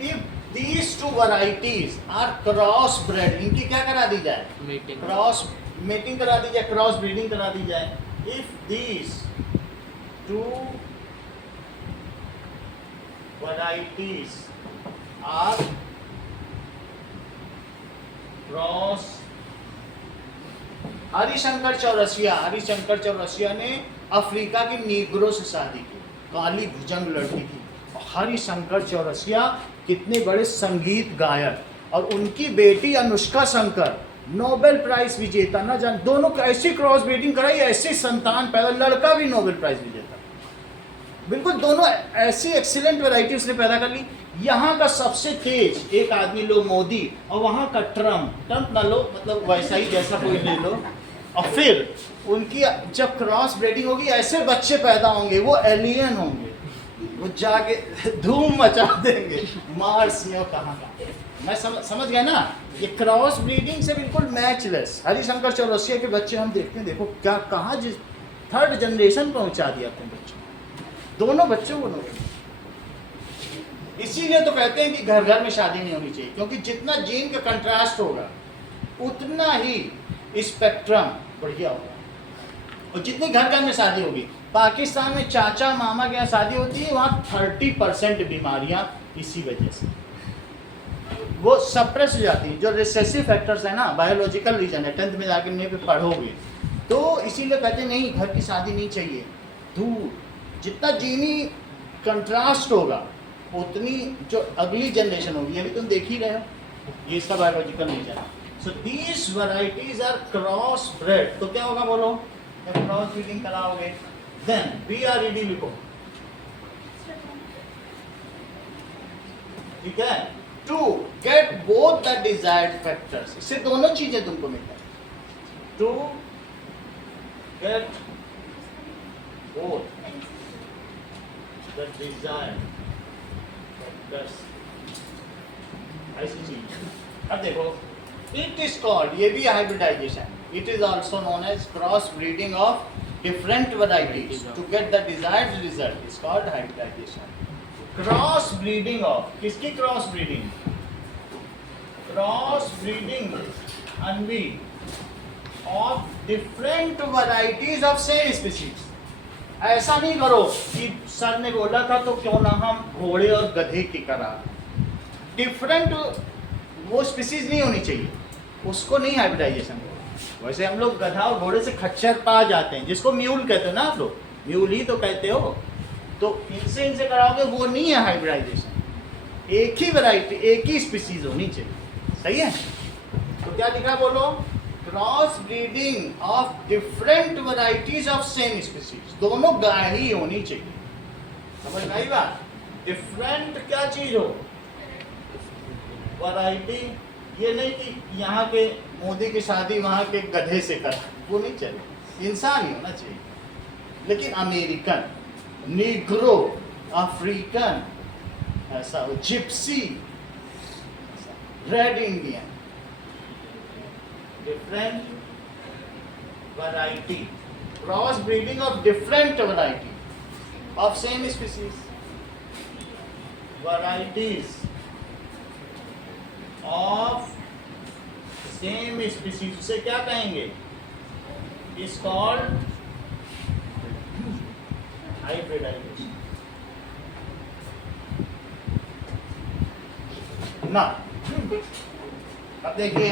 if these two varieties are cross bred, इनकी क्या करा दी जाए? मीटिंग। क्रॉस मेटिंग करा दी जाए, क्रॉस ब्रीडिंग करा दी जाए। If these two varieties are cross, Harishankar Chaurasia ने अफ्रीका की नीग्रो से शादी की, काली भुजंग लड़की थी। हरिशंकर चौरसिया कितने बड़े संगीत गायक, और उनकी बेटी अनुष्का शंकर नोबेल प्राइज विजेता, ना जान दोनों ऐसी क्रॉस ब्रीडिंग कराई, ऐसी संतान पैदा, लड़का भी नोबेल प्राइज विजेता। बिल्कुल दोनों ऐसी एक्सीलेंट वैरायटी उसने पैदा कर ली। यहाँ का सबसे तेज एक आदमी लो मोदी, और वहाँ का ट्रम्प ना लो, मतलब वैसा ही जैसा कोई ले लो, और फिर उनकी जब क्रॉस ब्रीडिंग होगी ऐसे बच्चे पैदा होंगे, वो एलियन होंगे, वो जाके धूम मचा देंगे, मार्स या कहाँ का। मैं समझ गया ना, ये क्रॉस ब्रीडिंग से बिल्कुल मैचलेस। हरिशंकर चौरसिया के बच्चे हम देखते हैं, देखो क्या कहाँ जिस 3rd जनरेशन पहुंचा दिया अपने बच्चों, दोनों बच्चों को। इसीलिए तो कहते हैं कि घर घर में शादी नहीं होनी चाहिए, क्योंकि जितना जीन का कंट्रास्ट होगा उतना ही स्पेक्ट्रम बढ़िया होगा। और जितनी घर घर में शादी होगी, पाकिस्तान में चाचा मामा के यहाँ शादी होती है, वहाँ 30% बीमारियाँ इसी वजह से वो सप्रेस हो जाती हैं। जो रिसेसिव फैक्टर्स है ना, बायोलॉजिकल रीजन है, 10th में जाके नहीं पे पढ़ोगे, तो इसीलिए कहते हैं नहीं घर की शादी नहीं चाहिए। दूर जितना जीनी कंट्रास्ट होगा उतनी जो अगली जनरेशन होगी, अभी तुम देख ही रहे हो, ये इसका बायोलॉजिकल रीजन है। So these varieties are cross bred. तो क्या होगा बोलो, जब क्रॉस ब्रीडिंग कराओगे, देन BRED लिखो, ठीक है, to get both the desired factors. इससे दोनों चीजें तुमको मिलता है, to get both the desired factors, ऐसी चीज। अब देखो, इट इज कॉल्ड, ये भी hybridisation, it is also known as cross breeding of different varieties to get the desired result is called hybridization. Cross breeding of, किसकी cross breeding? Cross breeding of different varieties of same species. ऐसा नहीं करो कि sir ने बोला था तो क्यों ना हम घोड़े और गधे की करा। डिफरेंट वो स्पीसीज नहीं होनी चाहिए, उसको नहीं हाइब्रिडाइजेशन। वैसे हम लोग गधा और घोड़े से खच्चर पा जाते हैं, जिसको म्यूल कहते हो ना आप लोग, म्यूल ही तो कहते हो। तो इनसे कराओगे वो नहीं है हाइब्रिडाइजेशन। एक ही वैरायटी, एक ही स्पीसीज होनी चाहिए। सही है? तो क्या लिखा बोलो? Cross breeding of different varieties of same species. दोनों गाय ही होनी चाहिए। समझ में आई बात? डिफरेंट क्या चीज हो? वैरायटी। ये नहीं कि यहाँ के मोदी की शादी वहाँ के गधे से कर, वो नहीं चले। इंसान ही होना चाहिए। लेकिन अमेरिकन, नीग्रो, अफ्रीकन, ऐसा हो, gypsy, red Indian, different variety, cross breeding of different variety of same species, varieties of same species. उसे क्या कहेंगे? Is called hybridisation. ना अब देखिए,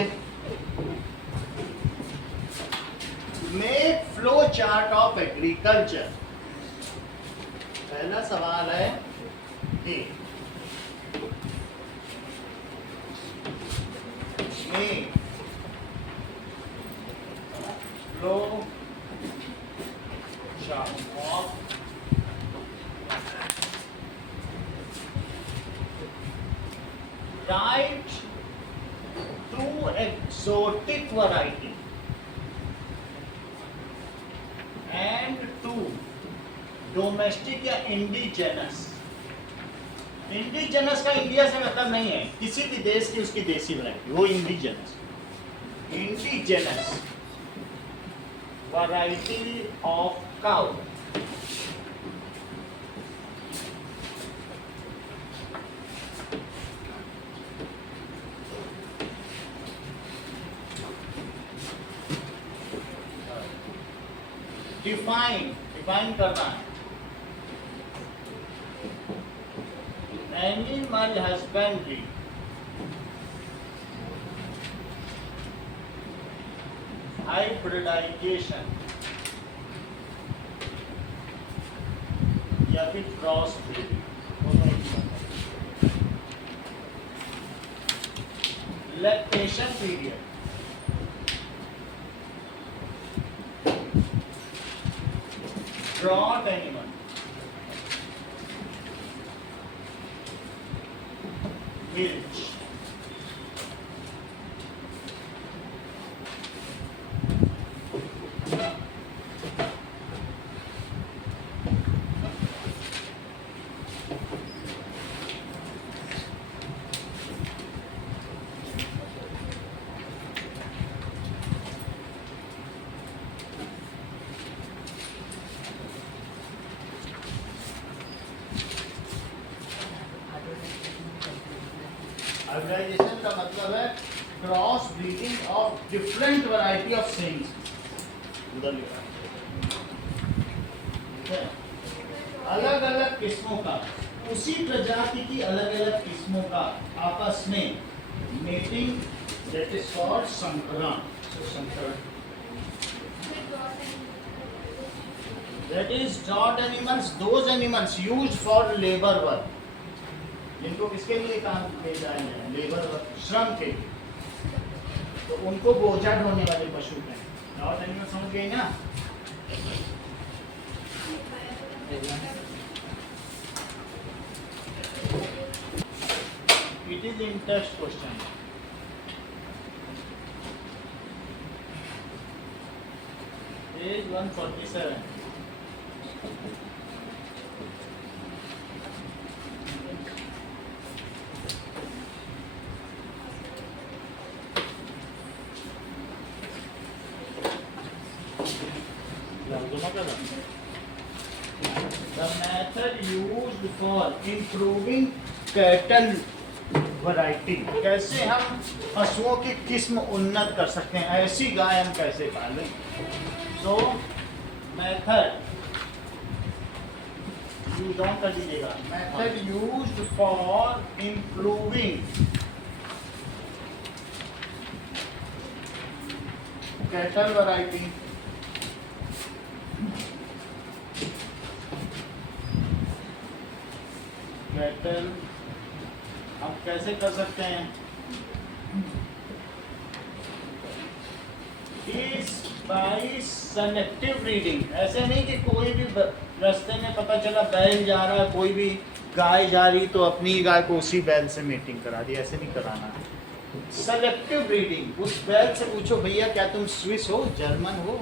make flow chart of agriculture. पहला सवाल है कि make flow chart of right through exotic variety and to domestic या indigenous। इंडिजिनस का इंडिया से मतलब नहीं है, किसी भी देश की उसकी देसी वैरायटी, वो indigenous. Indigenous variety of cow. Define करना है। एनिमल हस्बेंड्री हाइब्रिडाइजेशन या फिर cross breeding. Lactation period, draught animal, milch, hybridisation का मतलब है cross breeding of different variety of same. उधर लिखा है अलग अलग किस्मों का, उसी प्रजाति की अलग अलग किस्मों का आपस में मेटिंग, दैट इज कॉल्ड संकरण। That is dot animals, those animals used for labour work, जिनको किसके लिए काम किए जाएंगे? लेबर वर्क, श्रम के लिए। तो उनको बोझा ढोने वाले पशु हैं। डॉट एनिमल समझ गए ना? It is in test question. Page 147। The method used for improving cattle variety, कैसे हम पशुओं की किस्म उन्नत कर सकते हैं, ऐसी गाय हम कैसे पालें। So method यूज ऑन कर दीजिएगा। Method used for improving cattle variety. Cattle हम कैसे कर सकते हैं? इस बाई सेलेक्टिव रीडिंग। ऐसे नहीं कि कोई भी रास्ते में पता चला बैल जा रहा है, कोई भी गाय जा रही तो अपनी गाय को उसी बैल से मीटिंग करा दी, ऐसे नहीं कराना। सेलेक्टिव रीडिंग, उस बैल से पूछो भैया क्या तुम स्विस हो, जर्मन हो,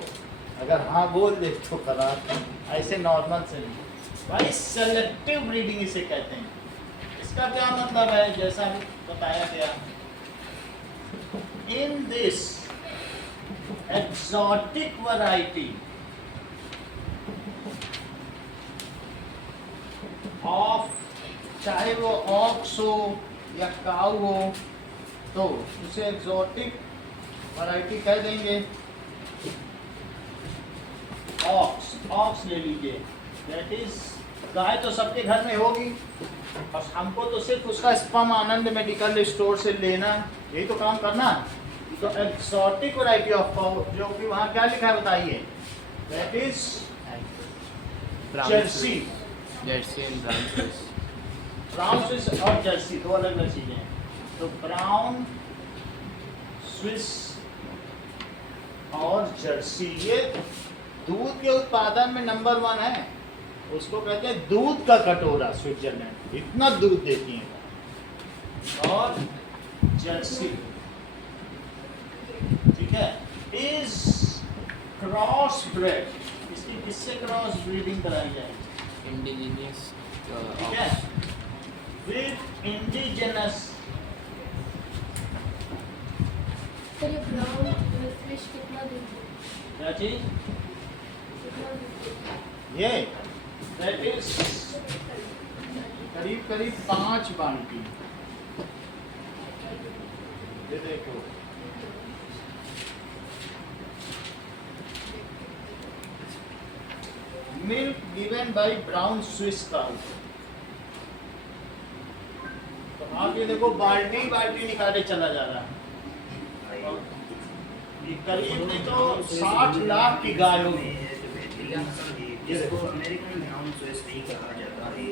अगर हाँ बोल दे तो करा, ऐसे नॉर्मल से नहीं भाई। सेलेक्टिव रीडिंग इसे कहते हैं। इसका क्या मतलब है? जैसा बताया गया, in this exotic variety of, चाहे वो ऑक्स हो या काऊ हो, तो उसे एक्सोटिक वैरायटी कह देंगे। ऑक्स ले लीजिए, दैट इज गाय तो सबके घर में होगी, बस हमको तो सिर्फ उसका स्पर्म आनंद मेडिकल स्टोर से लेना, यही तो काम करना। तो एक्सोटिक वैरायटी ऑफ काऊ, जो कि वहाँ क्या लिखा है बताइए, that is Jersey. Jersey and brown Swiss. Brown Swiss और जर्सी दो अलग अलग चीजें हैं। तो ब्राउन स्विस और जर्सी ये दूध के उत्पादन में नंबर 1 है। उसको कहते हैं दूध का कटोरा, स्विट्जरलैंड इतना दूध देती है। और जर्सी, ठीक है, इज क्रॉस ब्रेड, इसकी किससे क्रॉस ब्रीडिंग कराई जाए? इंडिजीनियस ठीक है, विद इंडिजिनस। सर ये ब्राउन फिश कितना दूध देती क्या चीज? है? कितना दूध देती है? ये दैट इज करीब करीब 5 बाल्टी। ये देखो, milk given by brown Swiss cow. तो आप ये देखो बाल्टी बाल्टी निकाले चला जा रहा है। और ये करीब नहीं तो 60 लाख की गाय होगी। जिसको अमेरिकन ब्राउन स्विस भी कहा जाता है।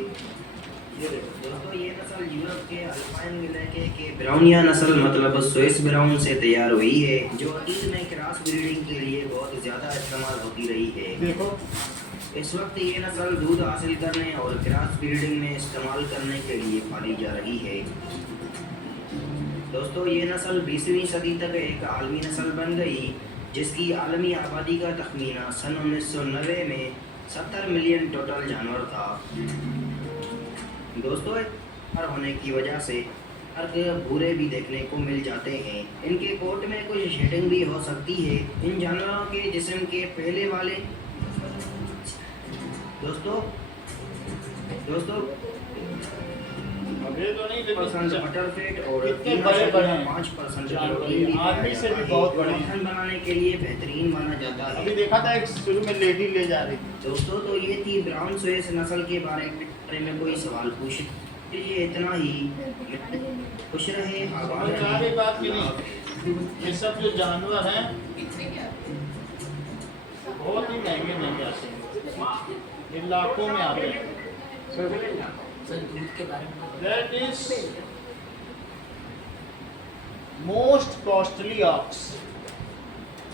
ये देखो दोस्तों ये नस्ल यूरोप के अल्पाइन इलाके के ब्राउनिया नस्ल मतलब स्विस ब्राउन से तैयार हुई है, जो अतीत में क्रॉस ब्रीडिंग के लिए बहुत ज़्यादा इस्तेमाल होती रही है। देखो, इस वक्त ये नस्ल दूध हासिल करने और क्रॉस ब्रीडिंग में इस्तेमाल करने के लिए पाली जा रही है। दोस्तों ये नस्ल 20वीं सदी तक एक आलमी नस्ल बन गई, जिसकी आलमी आबादी का तखमीना सन 1990 में 70 मिलियन टोटल जानवर था। दोस्तों होने की वजह से अर्क भूरे भी देखने को मिल जाते हैं। इनके कोट में कुछ शेडिंग भी हो सकती है। इन जानवरों के जिस्म के पहले वाले दोस्तों अभी तो नहीं परसेंट बटर फैट और कितने बड़े-बड़े हैं 5% जानवर, प्रोटीन भी पाया आदमी से जाता भी है। बहुत बड़े हैं। मक्खन बनाने के लिए बेहतरीन माना जाता अभी है। देखा था एक शुरू में लेडी ले जा रही थी। दोस्तों तो ये थी ब्राउन स्विस नस्ल के बारे में कोई सवाल पूछ लीजिए। इतना ही, खुश रहे, आबाद और रहे। सारी बात की नहीं, ये सब जो जानवर हैं बहुत ही महंगे आते हैं, ये लाखों में आते हैं। सर दूध के बारे में That is most costly ox,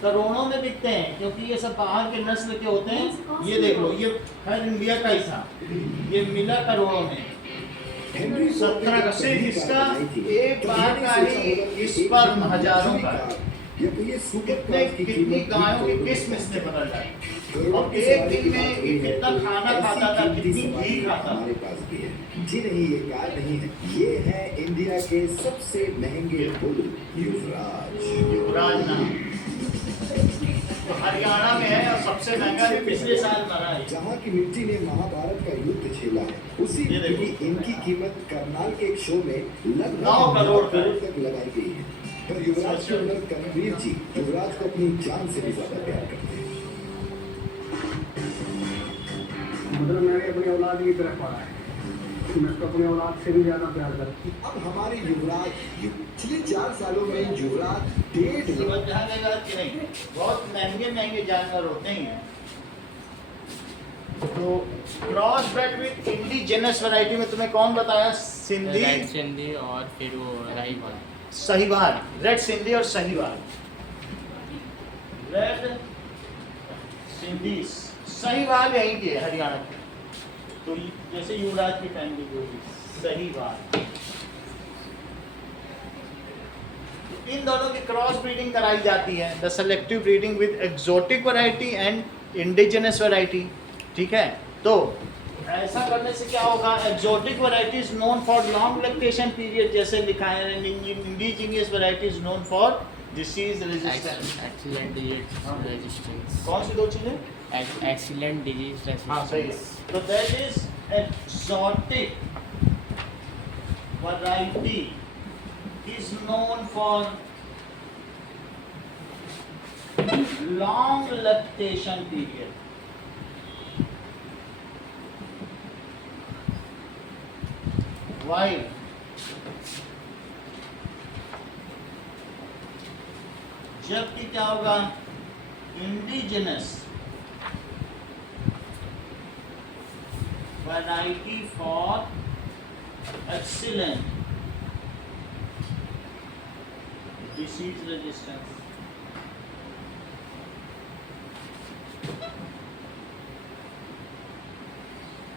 करोड़ों में बिकते हैं, क्योंकि ये सब बाहर के नस्ल के होते हैं। ये देख लो, ये खैर इंडिया का ही था, ये मिला करोड़ों में। 17 का सिर्फ इसका एक बार का ही इस पर हजारों का कितनी गायों की किस्म इसने बदल डाली। और एक दिन में ये कितना खाना खाता था, कितनी घी खाता था। हमारे पास भी है। जी नहीं, ये कार नहीं है, ये है इंडिया के सबसे महंगे बुल युवराज नाम, तो हरियाणा में है और सबसे महंगा भी पिछले साल मरा है। जहाँ की मिट्टी ने महाभारत का युद्ध झेला है, उसी ये देखो। की इनकी कीमत करनाल के एक शो में लगभग 9 करोड़ 9 करोड़ तक लगाई गई है। पर युवराज के अंदर करणवीर जी युवराज को अपनी जान से भी ज्यादा प्यार करते हैं। मतलब मैंने अपनी औलाद की तरह पाला है, मैं तो अपनी औलाद से भी ज़्यादा प्यार करता हूँ। अब हमारे युवराज पिछले 4 सालों में युवराज 1.5 समझ में आएगा कि नहीं? बहुत महंगे महंगे जानवर होते हैं। तो cross bread with indigenous variety में तुम्हें कौन बताया? सिंधी, रेड सिंधी और फिर वो राहीवाल। साहिवाल, रेड सिंधी और साहिवाल। रेड सिंधी साहिवाल यहीं की है, हरियाणा की। तो जैसे युवराज की फैमिली की होगी साहिवाल। तो इन दोनों की क्रॉस ब्रीडिंग कराई जाती है, the selective breeding with exotic variety and indigenous variety. ठीक है, तो ऐसा करने से क्या होगा? Exotic variety is known for long lactation period, जैसे लिखा है। Indigenous variety is known for disease resistance. Excellent disease resistance. कौन सी दो चीजें? एक्सीलेंट डिजीज हाँ सही है। रेजिस्टेंस। तो that is exotic variety is known for long lactation period. While जबकि क्या होगा? Indigenous variety for excellent disease resistance.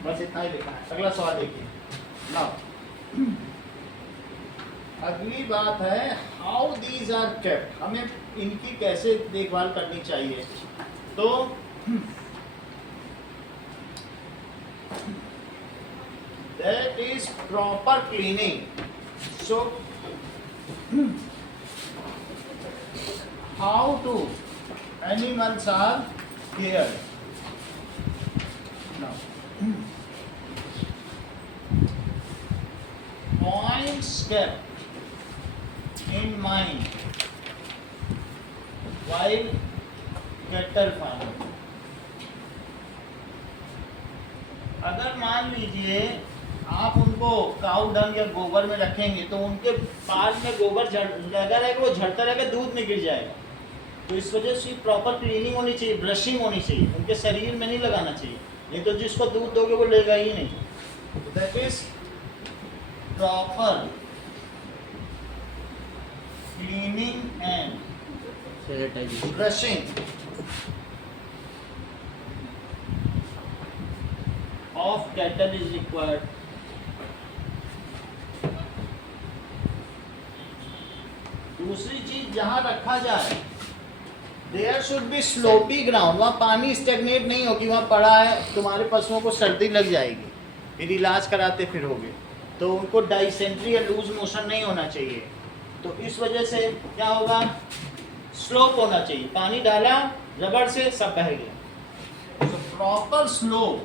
बस इतना ही लिखा है। अगला सवाल देखिए। नाउ अगली बात है हाउ दीज आर केप्ट, हमें इनकी कैसे देखभाल करनी चाहिए। तो that is proper cleaning. So how to animals are cared. Now points kept in mind while cattle farming। अगर मान लीजिए आप उनको काऊ डंग या गोबर में रखेंगे तो उनके पास में गोबर लगा रहेगा, वो झड़ता रहेगा, दूध में गिर जाएगा। तो इस वजह से प्रॉपर क्लीनिंग होनी चाहिए, ब्रशिंग होनी चाहिए, उनके शरीर में नहीं लगाना चाहिए, नहीं तो जिसको दूध दोगे वो लेगा ही नहीं। That is proper cleaning and sanitisation. brushing of cattle is required। दूसरी चीज जहां रखा जाए there should be slopy ground, वहाँ पानी स्टेगनेट नहीं हो कि वहाँ पड़ा है तुम्हारे पशुओं को सर्दी लग जाएगी, फिर इलाज कराते फिरोगे, तो उनको डाइसेंट्री या लूज मोशन नहीं होना चाहिए। तो इस वजह से क्या होगा? स्लोप होना चाहिए, पानी डाला रबड़ से सब बह गया। तो proper slope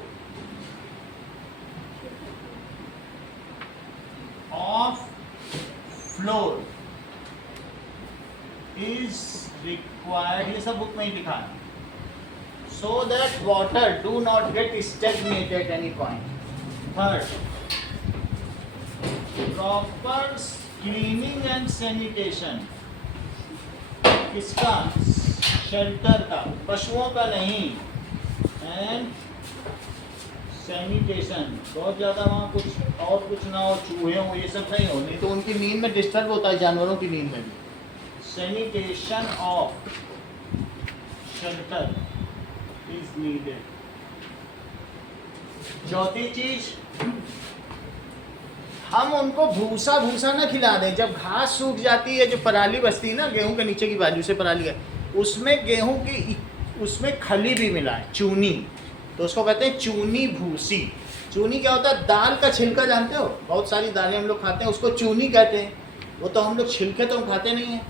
of floor is required, ये सब बुक में ही लिखा है, so that water do not gate stagnant at any point. Third, proper cleaning and sanitation. किसका? शेल्टर का, पशुओं का नहीं। एंड सैनिटेशन, बहुत ज़्यादा वहाँ कुछ और कुछ ना हो, चूहे हो, ये सब नहीं हो, नहीं तो उनकी नींद में डिस्टर्ब होता है, जानवरों की नींद में भी। Sanitation of shelter is needed. चौथी चीज, हम उनको भूसा ना खिला दें। जब घास सूख जाती है, जो पराली बचती है ना गेहूं के नीचे की बाजू से पराली है, उसमें गेहूं की उसमें खली भी मिला है, चूनी, तो उसको कहते हैं चूनी भूसी। चूनी क्या होता है? दाल का छिलका, जानते हो, बहुत सारी दालें हम लोग खाते हैं, उसको चूनी कहते हैं। वो तो हम लोग छिलके तो हम खाते नहीं हैं,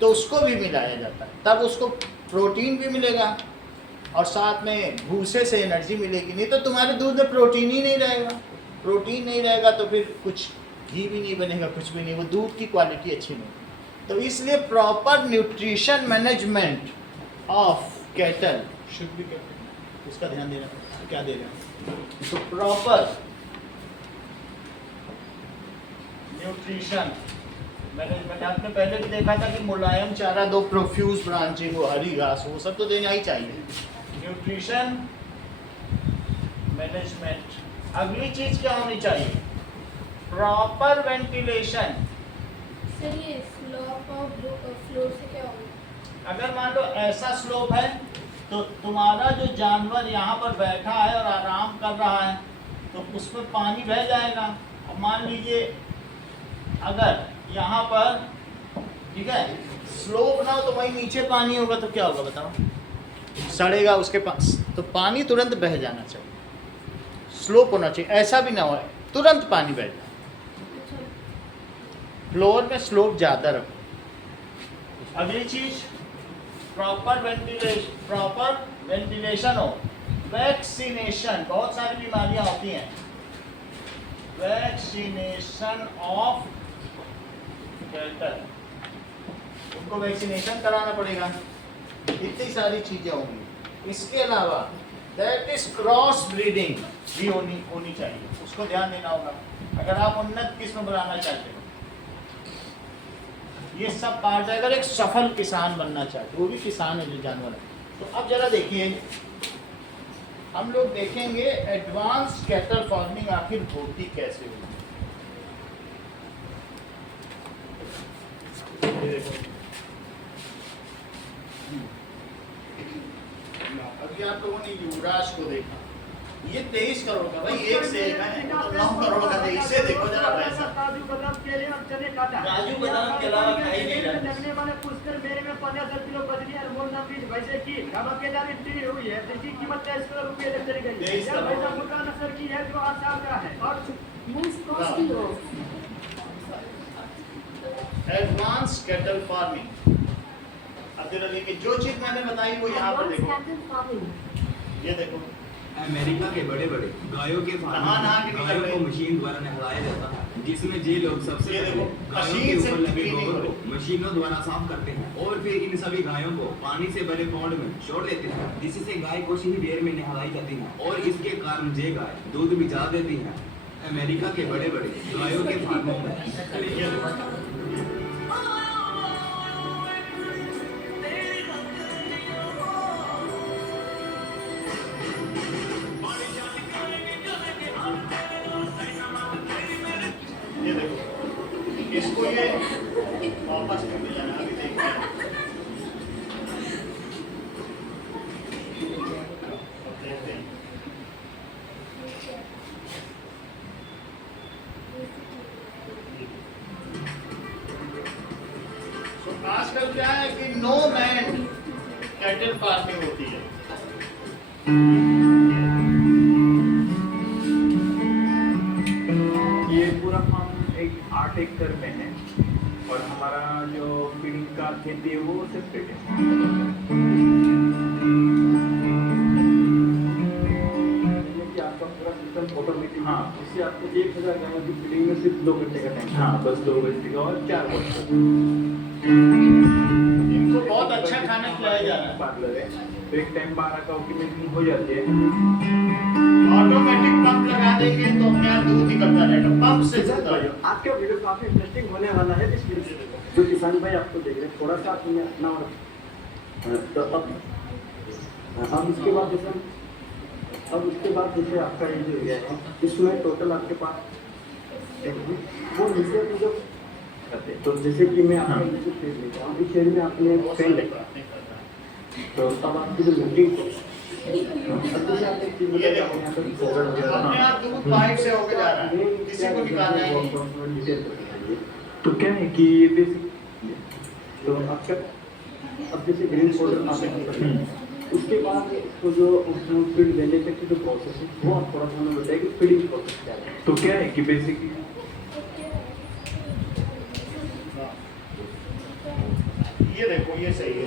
तो उसको भी मिलाया जाता है, तब उसको प्रोटीन भी मिलेगा और साथ में भूसे से एनर्जी मिलेगी। नहीं तो तुम्हारे दूध में प्रोटीन ही नहीं रहेगा, प्रोटीन नहीं रहेगा तो फिर कुछ घी भी नहीं बनेगा, कुछ भी नहीं, वो दूध की क्वालिटी अच्छी नहीं। तो इसलिए proper nutrition management of cattle should be, इसका ध्यान देना। क्या दे रहे हैं? तो प्रॉपर न्यूट्रिशन मैनेजमेंट, आपने पहले भी देखा था कि मुलायम चारा दो, प्रोफ्यूज ब्रांचिंग हो, हरी घास, वो सब तो देना ही चाहिए। Nutrition management. अगली चीज क्या होनी चाहिए? Proper ventilation. सर ये स्लोप ऑफ फ्लोर से क्या होगा? अगर मान लो ऐसा स्लोप है तो तुम्हारा जो जानवर यहाँ पर बैठा है और आराम कर रहा है तो उसमें पानी बह जाएगा। अब मान लीजिए अगर यहाँ पर, ठीक है, स्लोप ना हो तो वहीं नीचे पानी होगा तो क्या होगा बताओ? सड़ेगा उसके पास, तो पानी तुरंत बह जाना चाहिए। स्लोप होना चाहिए, ऐसा भी ना हो तुरंत पानी बह जाए। फ्लोर में स्लोप ज़्यादा रखो। अगली चीज प्रॉपर वेंटिलेशन हो। वैक्सीनेशन, बहुत सारी बीमारियां होती हैं। वैक्सीनेशन ऑफ कैटल, उनको वैक्सीनेशन कराना पड़ेगा। इतनी सारी चीजें होंगी। इसके अलावा दैट इज क्रॉस ब्रीडिंग भी होनी चाहिए, उसको ध्यान देना होगा अगर आप उन्नत किस्म बनाना चाहते हो। ये सब पार्ट है अगर एक सफल किसान बनना चाहते, वो भी किसान है जो जानवर है। तो अब जरा देखिए, हम लोग देखेंगे एडवांस कैटल फार्मिंग आखिर होती कैसे होगी। ये देखो, अभी आप लोगों ने युवराज को देखा, ये 23 करोड़ का, भाई एक से एक है, तो 9 करोड़ का। इसे देखो जरा पैसा। काजू बादाम केले और चने काटा। काजू बादाम के अलावा खा ही नहीं रहा। लगने वाले पुष्कर मेरे में 15 किलो बजरी और मोल नफीस भैंसे की धमाकेदार एंट्री हुई है, जिसकी कीमत 23 करोड़ रुपए तक चली गई है। यह भैंसा मुर्गा नस्ल की है जो 8 साल का है और Most costly of advance cattle farming. अब जरा देखिए, जो चीज मैंने बताई वो यहाँ पर advanced देखो, cattle farming. ये देखो। अमेरिका के बड़े बड़े गायों के फार्म में गायों को मशीन द्वारा नहलाया जाता है, जिसमें जे लोग सबसे ये पहले देखो, गायों मशीन के से ऊपर लगे क्लीनिंग गोबर हो को मशीनों द्वारा साफ करते हैं और फिर इन सभी गायों को पानी से भरे पौंड में छोड़ देते हैं, जिससे गाय कुछ ही देर में नहलाई जाती है और इसके कारण जे गाय दूध भी ज्यादा देती है। अमेरिका के बड़े बड़े गायों के फार्मों में ये देखो। ये देखो, इसको ये वापस करके जाना, अभी देखते हैं। अब देखते हैं। तो आजकल क्या है कि नो मैन कैटल फार्मिंग होती है। ये पूरा फार्म एक 8 एकड़ में है और हमारा जो फीडिंग का खेती है वो सेपरेट है। कि आपका पूरा सिस्टम ऑटोमेटिक, हाँ, इससे आपको 1000 गायों की फीडिंग में सिर्फ 2 घंटे का टाइम, हाँ, बस 2 घंटे का और 4 घंटे। इनको बहुत अच्छा खाना खिलाया जा रहा है। पार्लर है तो एक टाइम 12 का की मिल्किंग हो जाती है। ऑटोमेटिक पंप लगा देंगे तो अपने आप दूध निकलता रहेगा, पंप से किसान दूध भाई, आएगा। आज का वीडियो काफी इंटरेस्टिंग होने वाला है। इस वीडियो से जो किसान भाई आपको देख रहे हैं, थोड़ा सा आपने अपना और तो अब इसके बाद जैसे आपका ये जो एरिया है इसमें टोटल आपके पास वो नीचे जो करते हैं। तो जैसे कि मैं आपका नीचे शेड लेता हूँ, इस शेड में आपने फैन लगा, तो तब आपकी जो मीटिंग ये देखो, अपने आप दूध पाइप से होके जा रहा है, किसी को निकालना ही नहीं। तो क्या है कि ये बेसिक, तो आपका अब जैसे ग्रीन पाउडर आपने उसके बाद तो जो उसमें फीड देने तक की जो प्रोसेस है वो आप थोड़ा सा हमें बताइए कि फीडिंग प्रोसेस क्या है। तो क्या है कि बेसिकली ये देखो, ये सही है।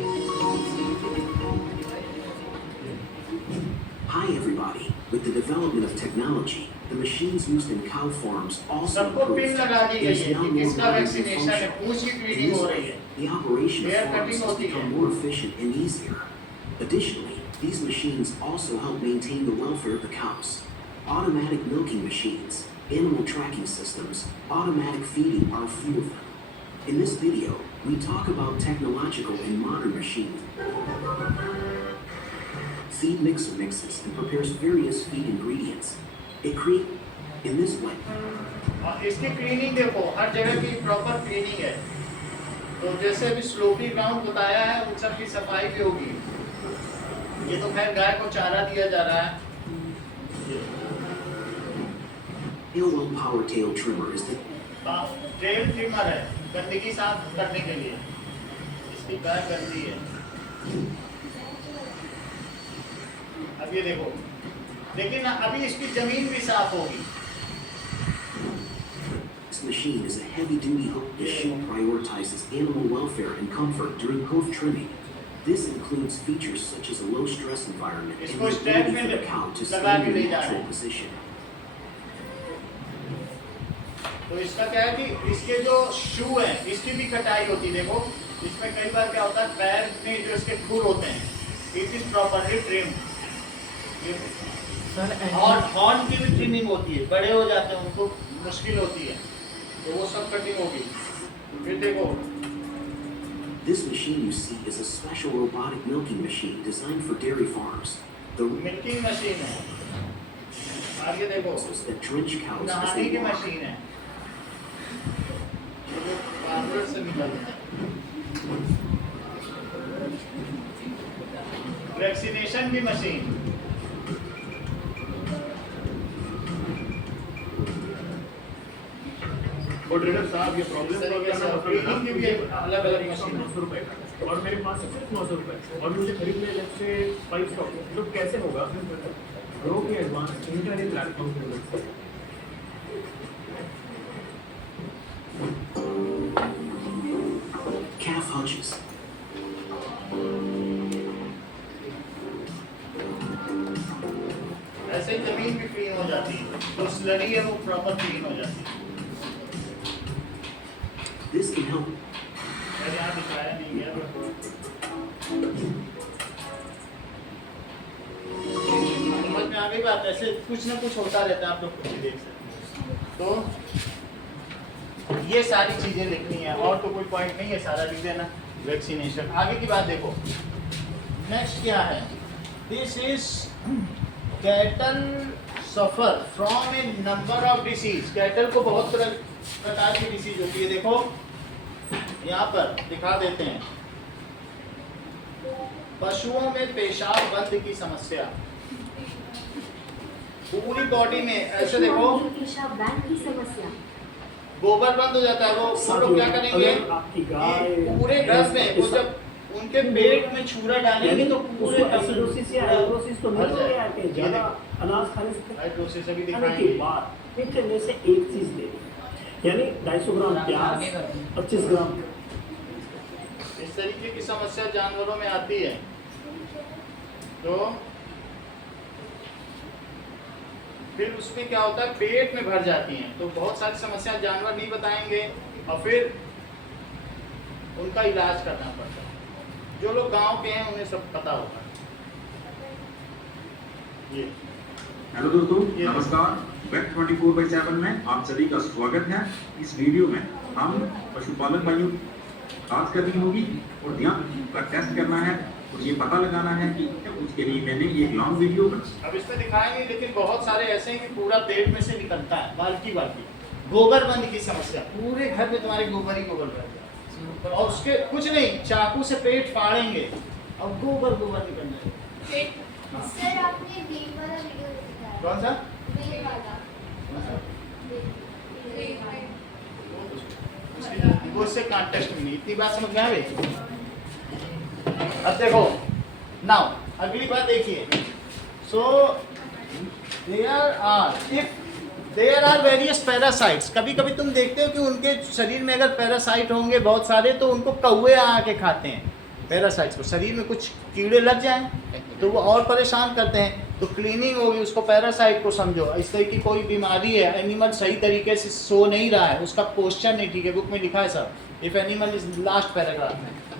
Hi everybody. With the development of technology, the machines used in cow farms also सबको पिन improved. लगा दी It गई is है now कि more किसका modern and वैक्सीनेशन है, functional. पूछ की In ट्रेनिंग this हो रही way, है। the operation Hair of farms cutting has होती become है। more efficient and easier. Additionally, these machines also help maintain the welfare of the cows. Automatic milking machines, animal tracking systems, automatic feeding are a few of them. In this video, we talk about technological and modern machines. Feed mixer mixes and prepares various feed ingredients. It creates in this way. इसकी cleaning देखो, हर जगह की proper cleaning है। तो जैसे अभी sloppy ground बताया है, उन सब की सफाई भी होगी। ये तो खैर गाय को चारा दिया जा रहा है। Hillwell Power Tail Trimmer is the tail trimmer है, गंदगी साफ करने के लिए। इसकी गाय गंदी है। अब ये देखो, लेकिन अभी इसकी जमीन भी साफ होगी। This machine is a heavy-duty hook machine prioritizes animal welfare and comfort during hoof trimming. This includes features such as a low-stress environment and the ability for the cow to stay in a natural position. तो इसका क्या है कि इसके जो शू हैं, इसकी भी कटाई होती है। देखो, इसमें कई बार क्या होता है, पैर में जो इसके खुर होते हैं, इट इज प्रॉपर्ली ट्रिम्ड। और हॉर्न की भी ट्रिमिंग होती है, बड़े हो जाते हैं, उनको मुश्किल होती है, तो वो सब कटिंग होगी। फिर देखो, This machine you see is a special robotic milking machine designed for dairy farms. The milking machine है। आगे देखो, that drench cows as नहाने they की walk. मशीन है, जो से निकलता है। वैक्सीनेशन की मशीन, और ट्रेडर साहब, ये प्रॉब्लम क्लीनिंग की भी अलग अलग मशीन है। 900 रुपए का, और मेरे पास सिर्फ 900 रुपए, और मुझे खरीदने लग से 5 स्टॉक, तो कैसे होगा? ग्रो की एडवांस इंटरनेट प्लेटफॉर्म की मदद से। Calf hunches. ऐसे ही जमीन भी क्लीन हो जाती है, तो स्लरी है वो प्रॉपर क्लीन हो जाती है। This can help. मैंने यहाँ दिखाया नहीं गया। समझ में आ गई बात? ऐसे कुछ ना कुछ होता रहता है, आप लोग कुछ भी देख सकते हैं। तो ये सारी चीजें लिखनी है, और तो कोई पॉइंट नहीं है, सारा लिख देना। वैक्सीनेशन, आगे की बात देखो। नेक्स्ट क्या है? This is cattle suffer from A number of disease. Cattle को बहुत प्रकार की डिसीज होती है। देखो यहाँ पर दिखा देते हैं, पशुओं में पेशाब बंद की समस्या, पूरी बॉडी में ऐसे देखो पेशाब बंद की समस्या, गोबर बंद हो जाता है। वो लोग क्या करेंगे, पूरे घर में वो जब उनके पेट में छुरा डालेंगे तो पूरे एसिडोसिस या हाइड्रोसिस तो नहीं हो गया कि ज़्यादा अनाज खाने से हाइड्रोसिस अभी खाने के दिखाएंगे। बाद मीठे में से एक चीज़ देनी, यानी 250 ग्राम प्याज, 25 ग्राम। इस तरीके की समस्या जानवरों में आती है। तो फिर उसमें क्या होता है, पेट में भर जाती हैं, तो बहुत सारी समस्या जानवर नहीं बताएंगे और फिर उनका इलाज करना पड़ता है। जो लोग गांव के हैं उन्हें सब पता होगा। ये हेलो दोस्तों, नमस्कार। वेब 24/7 में आप सभी का स्वागत है। इस वीडियो में हम पशुपालक भाइयों बात करनी होगी और ध्यान का टेस्ट करना है और ये पता लगाना है कि उसके लिए मैंने एक लॉन्ग वीडियो बना। अब इसमें दिखाएंगे, लेकिन बहुत सारे ऐसे हैं कि पूरा पेट में से निकलता है, बाल्टी बाल्टी। गोबर बंद की समस्या, पूरे घर में तुम्हारे गोबर ही गोबर रह जाए, और उसके कुछ नहीं, चाकू से पेट फाड़ेंगे और गोबर गोबर निकल जाएगा। सर आपने वेट वाला वीडियो दिखाया, कौन सा? वेट वाला, वो उससे कॉन्टेस्ट में नहीं, इतनी बात समझ में आ गई। अब देखो, नाउ अगली बात देखिए। So there are various parasites. कभी कभी तुम देखते हो कि उनके शरीर में अगर पैरासाइट होंगे बहुत सारे, तो उनको कौवे आके खाते हैं पैरासाइट्स को। शरीर में कुछ कीड़े लग जाएं तो वो और परेशान करते हैं। तो क्लीनिंग होगी, उसको पैरासाइट को समझो। इस तरह की कोई बीमारी है, एनिमल सही तरीके से सो नहीं रहा है, उसका पोस्चर नहीं ठीक है, बुक में लिखा है सब। If animal is last paragraph,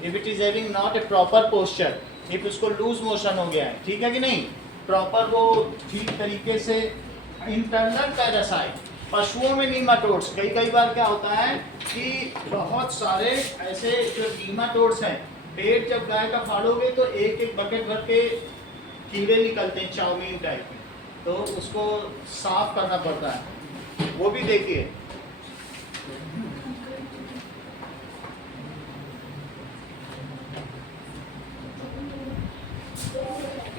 if it is having not a proper posture, if उसको लूज मोशन हो गया है, ठीक है कि नहीं, प्रॉपर वो ठीक तरीके से इंटरनल पैरासाइट, पशुओं में नीमाटोड्स। कई बार क्या होता है कि बहुत सारे ऐसे जो नीमाटोड्स हैं, पेट जब गाय का फाड़ोगे तो एक एक बकेट भर के कीड़े निकलते हैं चाउमीन टाइप में, तो उसको साफ करना पड़ता है, वो भी देखिए।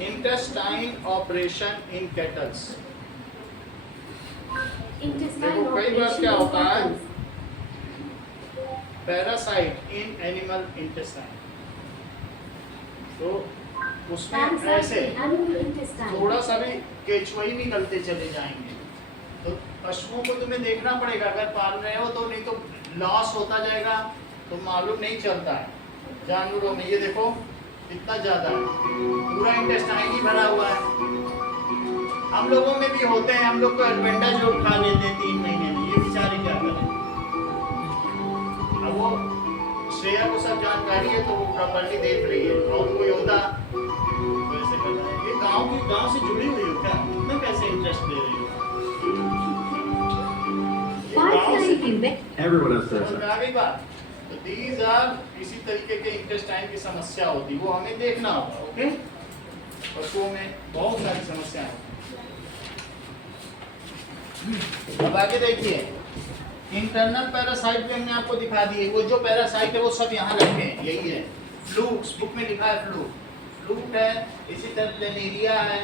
Intestine operation in kettles. देखो कई बार क्या होता है, पैरासाइट इन एनिमल इंटेस्टाइन, तो उसमें ऐसे थोड़ा सा भी केचुई निकलते चले जाएंगे, तो पशुओं को तुम्हें देखना पड़ेगा, अगर पाल रहे हो तो, नहीं तो लॉस होता जाएगा, तो मालूम नहीं चलता है। जानवरों में ये देखो इतना ज्यादा पूरा इंटेस्टाइन ही भरा हुआ है। हम लोगों में भी होते हैं, हम लोग को एल्बेंडाजोल खा लेते हैं 3 महीने में, ये बेचारे क्या करें। अब वो श्रेया को सब जानकारी है तो वो प्रॉपर्ली देख रही है, और कोई होता तो ऐसे कर रहा है। ये गांव से जुड़ी हुई हो क्या, इतना कैसे इंटरेस्ट ले रही हो? Everyone has said आ गई बात। तो these are इसी तरीके के इंटेस्टाइन की समस्या होती, वो हमें देखना होगा। ओके, पशुओं में बहुत सारी समस्याएं होती। अब आगे देखिए, इंटरनल पैरासाइट भी हमने आपको दिखा दिए। वो जो पैरासाइट है वो सब यहाँ रखे हैं, यही है। फ्लूक्स, बुक में लिखा है फ्लूक है, इसी तरह प्लेनेरिया है,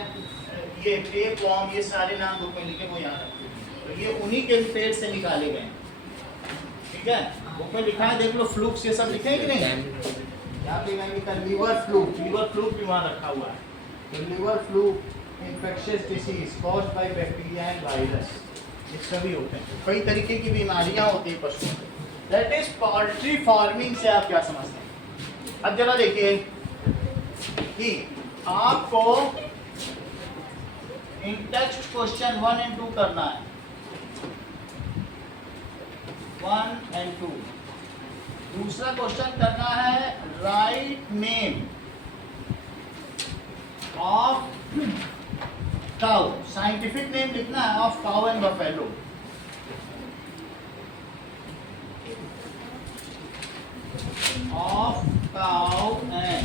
ये टेप वॉर्म, ये सारे नाम बुक में लिखे, वो यहाँ रखे। तो ये उन्हीं के पेट से निकाले गए, ठीक है। बुक में लिखा है, देख लो, फ्लूक्स ये सब लिखे हैं कि नहीं? यहाँ पे लीवर फ्लूक भी वहाँ रखा हुआ है। तो liver fluke infectious disease caused by bacteria and virus, ये सभी होते हैं। कई तरीके की बीमारियां होती हैं पशुओं में। दैट इज पोल्ट्री फार्मिंग से आप क्या समझते हैं? अब जरा देखिए कि आपको इन टेक्स्ट क्वेश्चन 1 और 2 करना है, 1 और 2। दूसरा क्वेश्चन करना है, right name of cow, scientific name लिखना है of cow and buffalo. Of cow and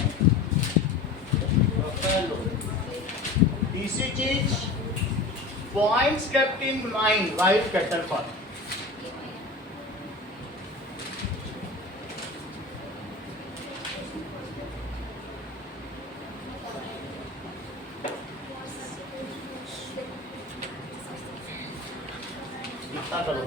buffalo. तीसरी चीज, points kept in mind wild cattle farm. करो।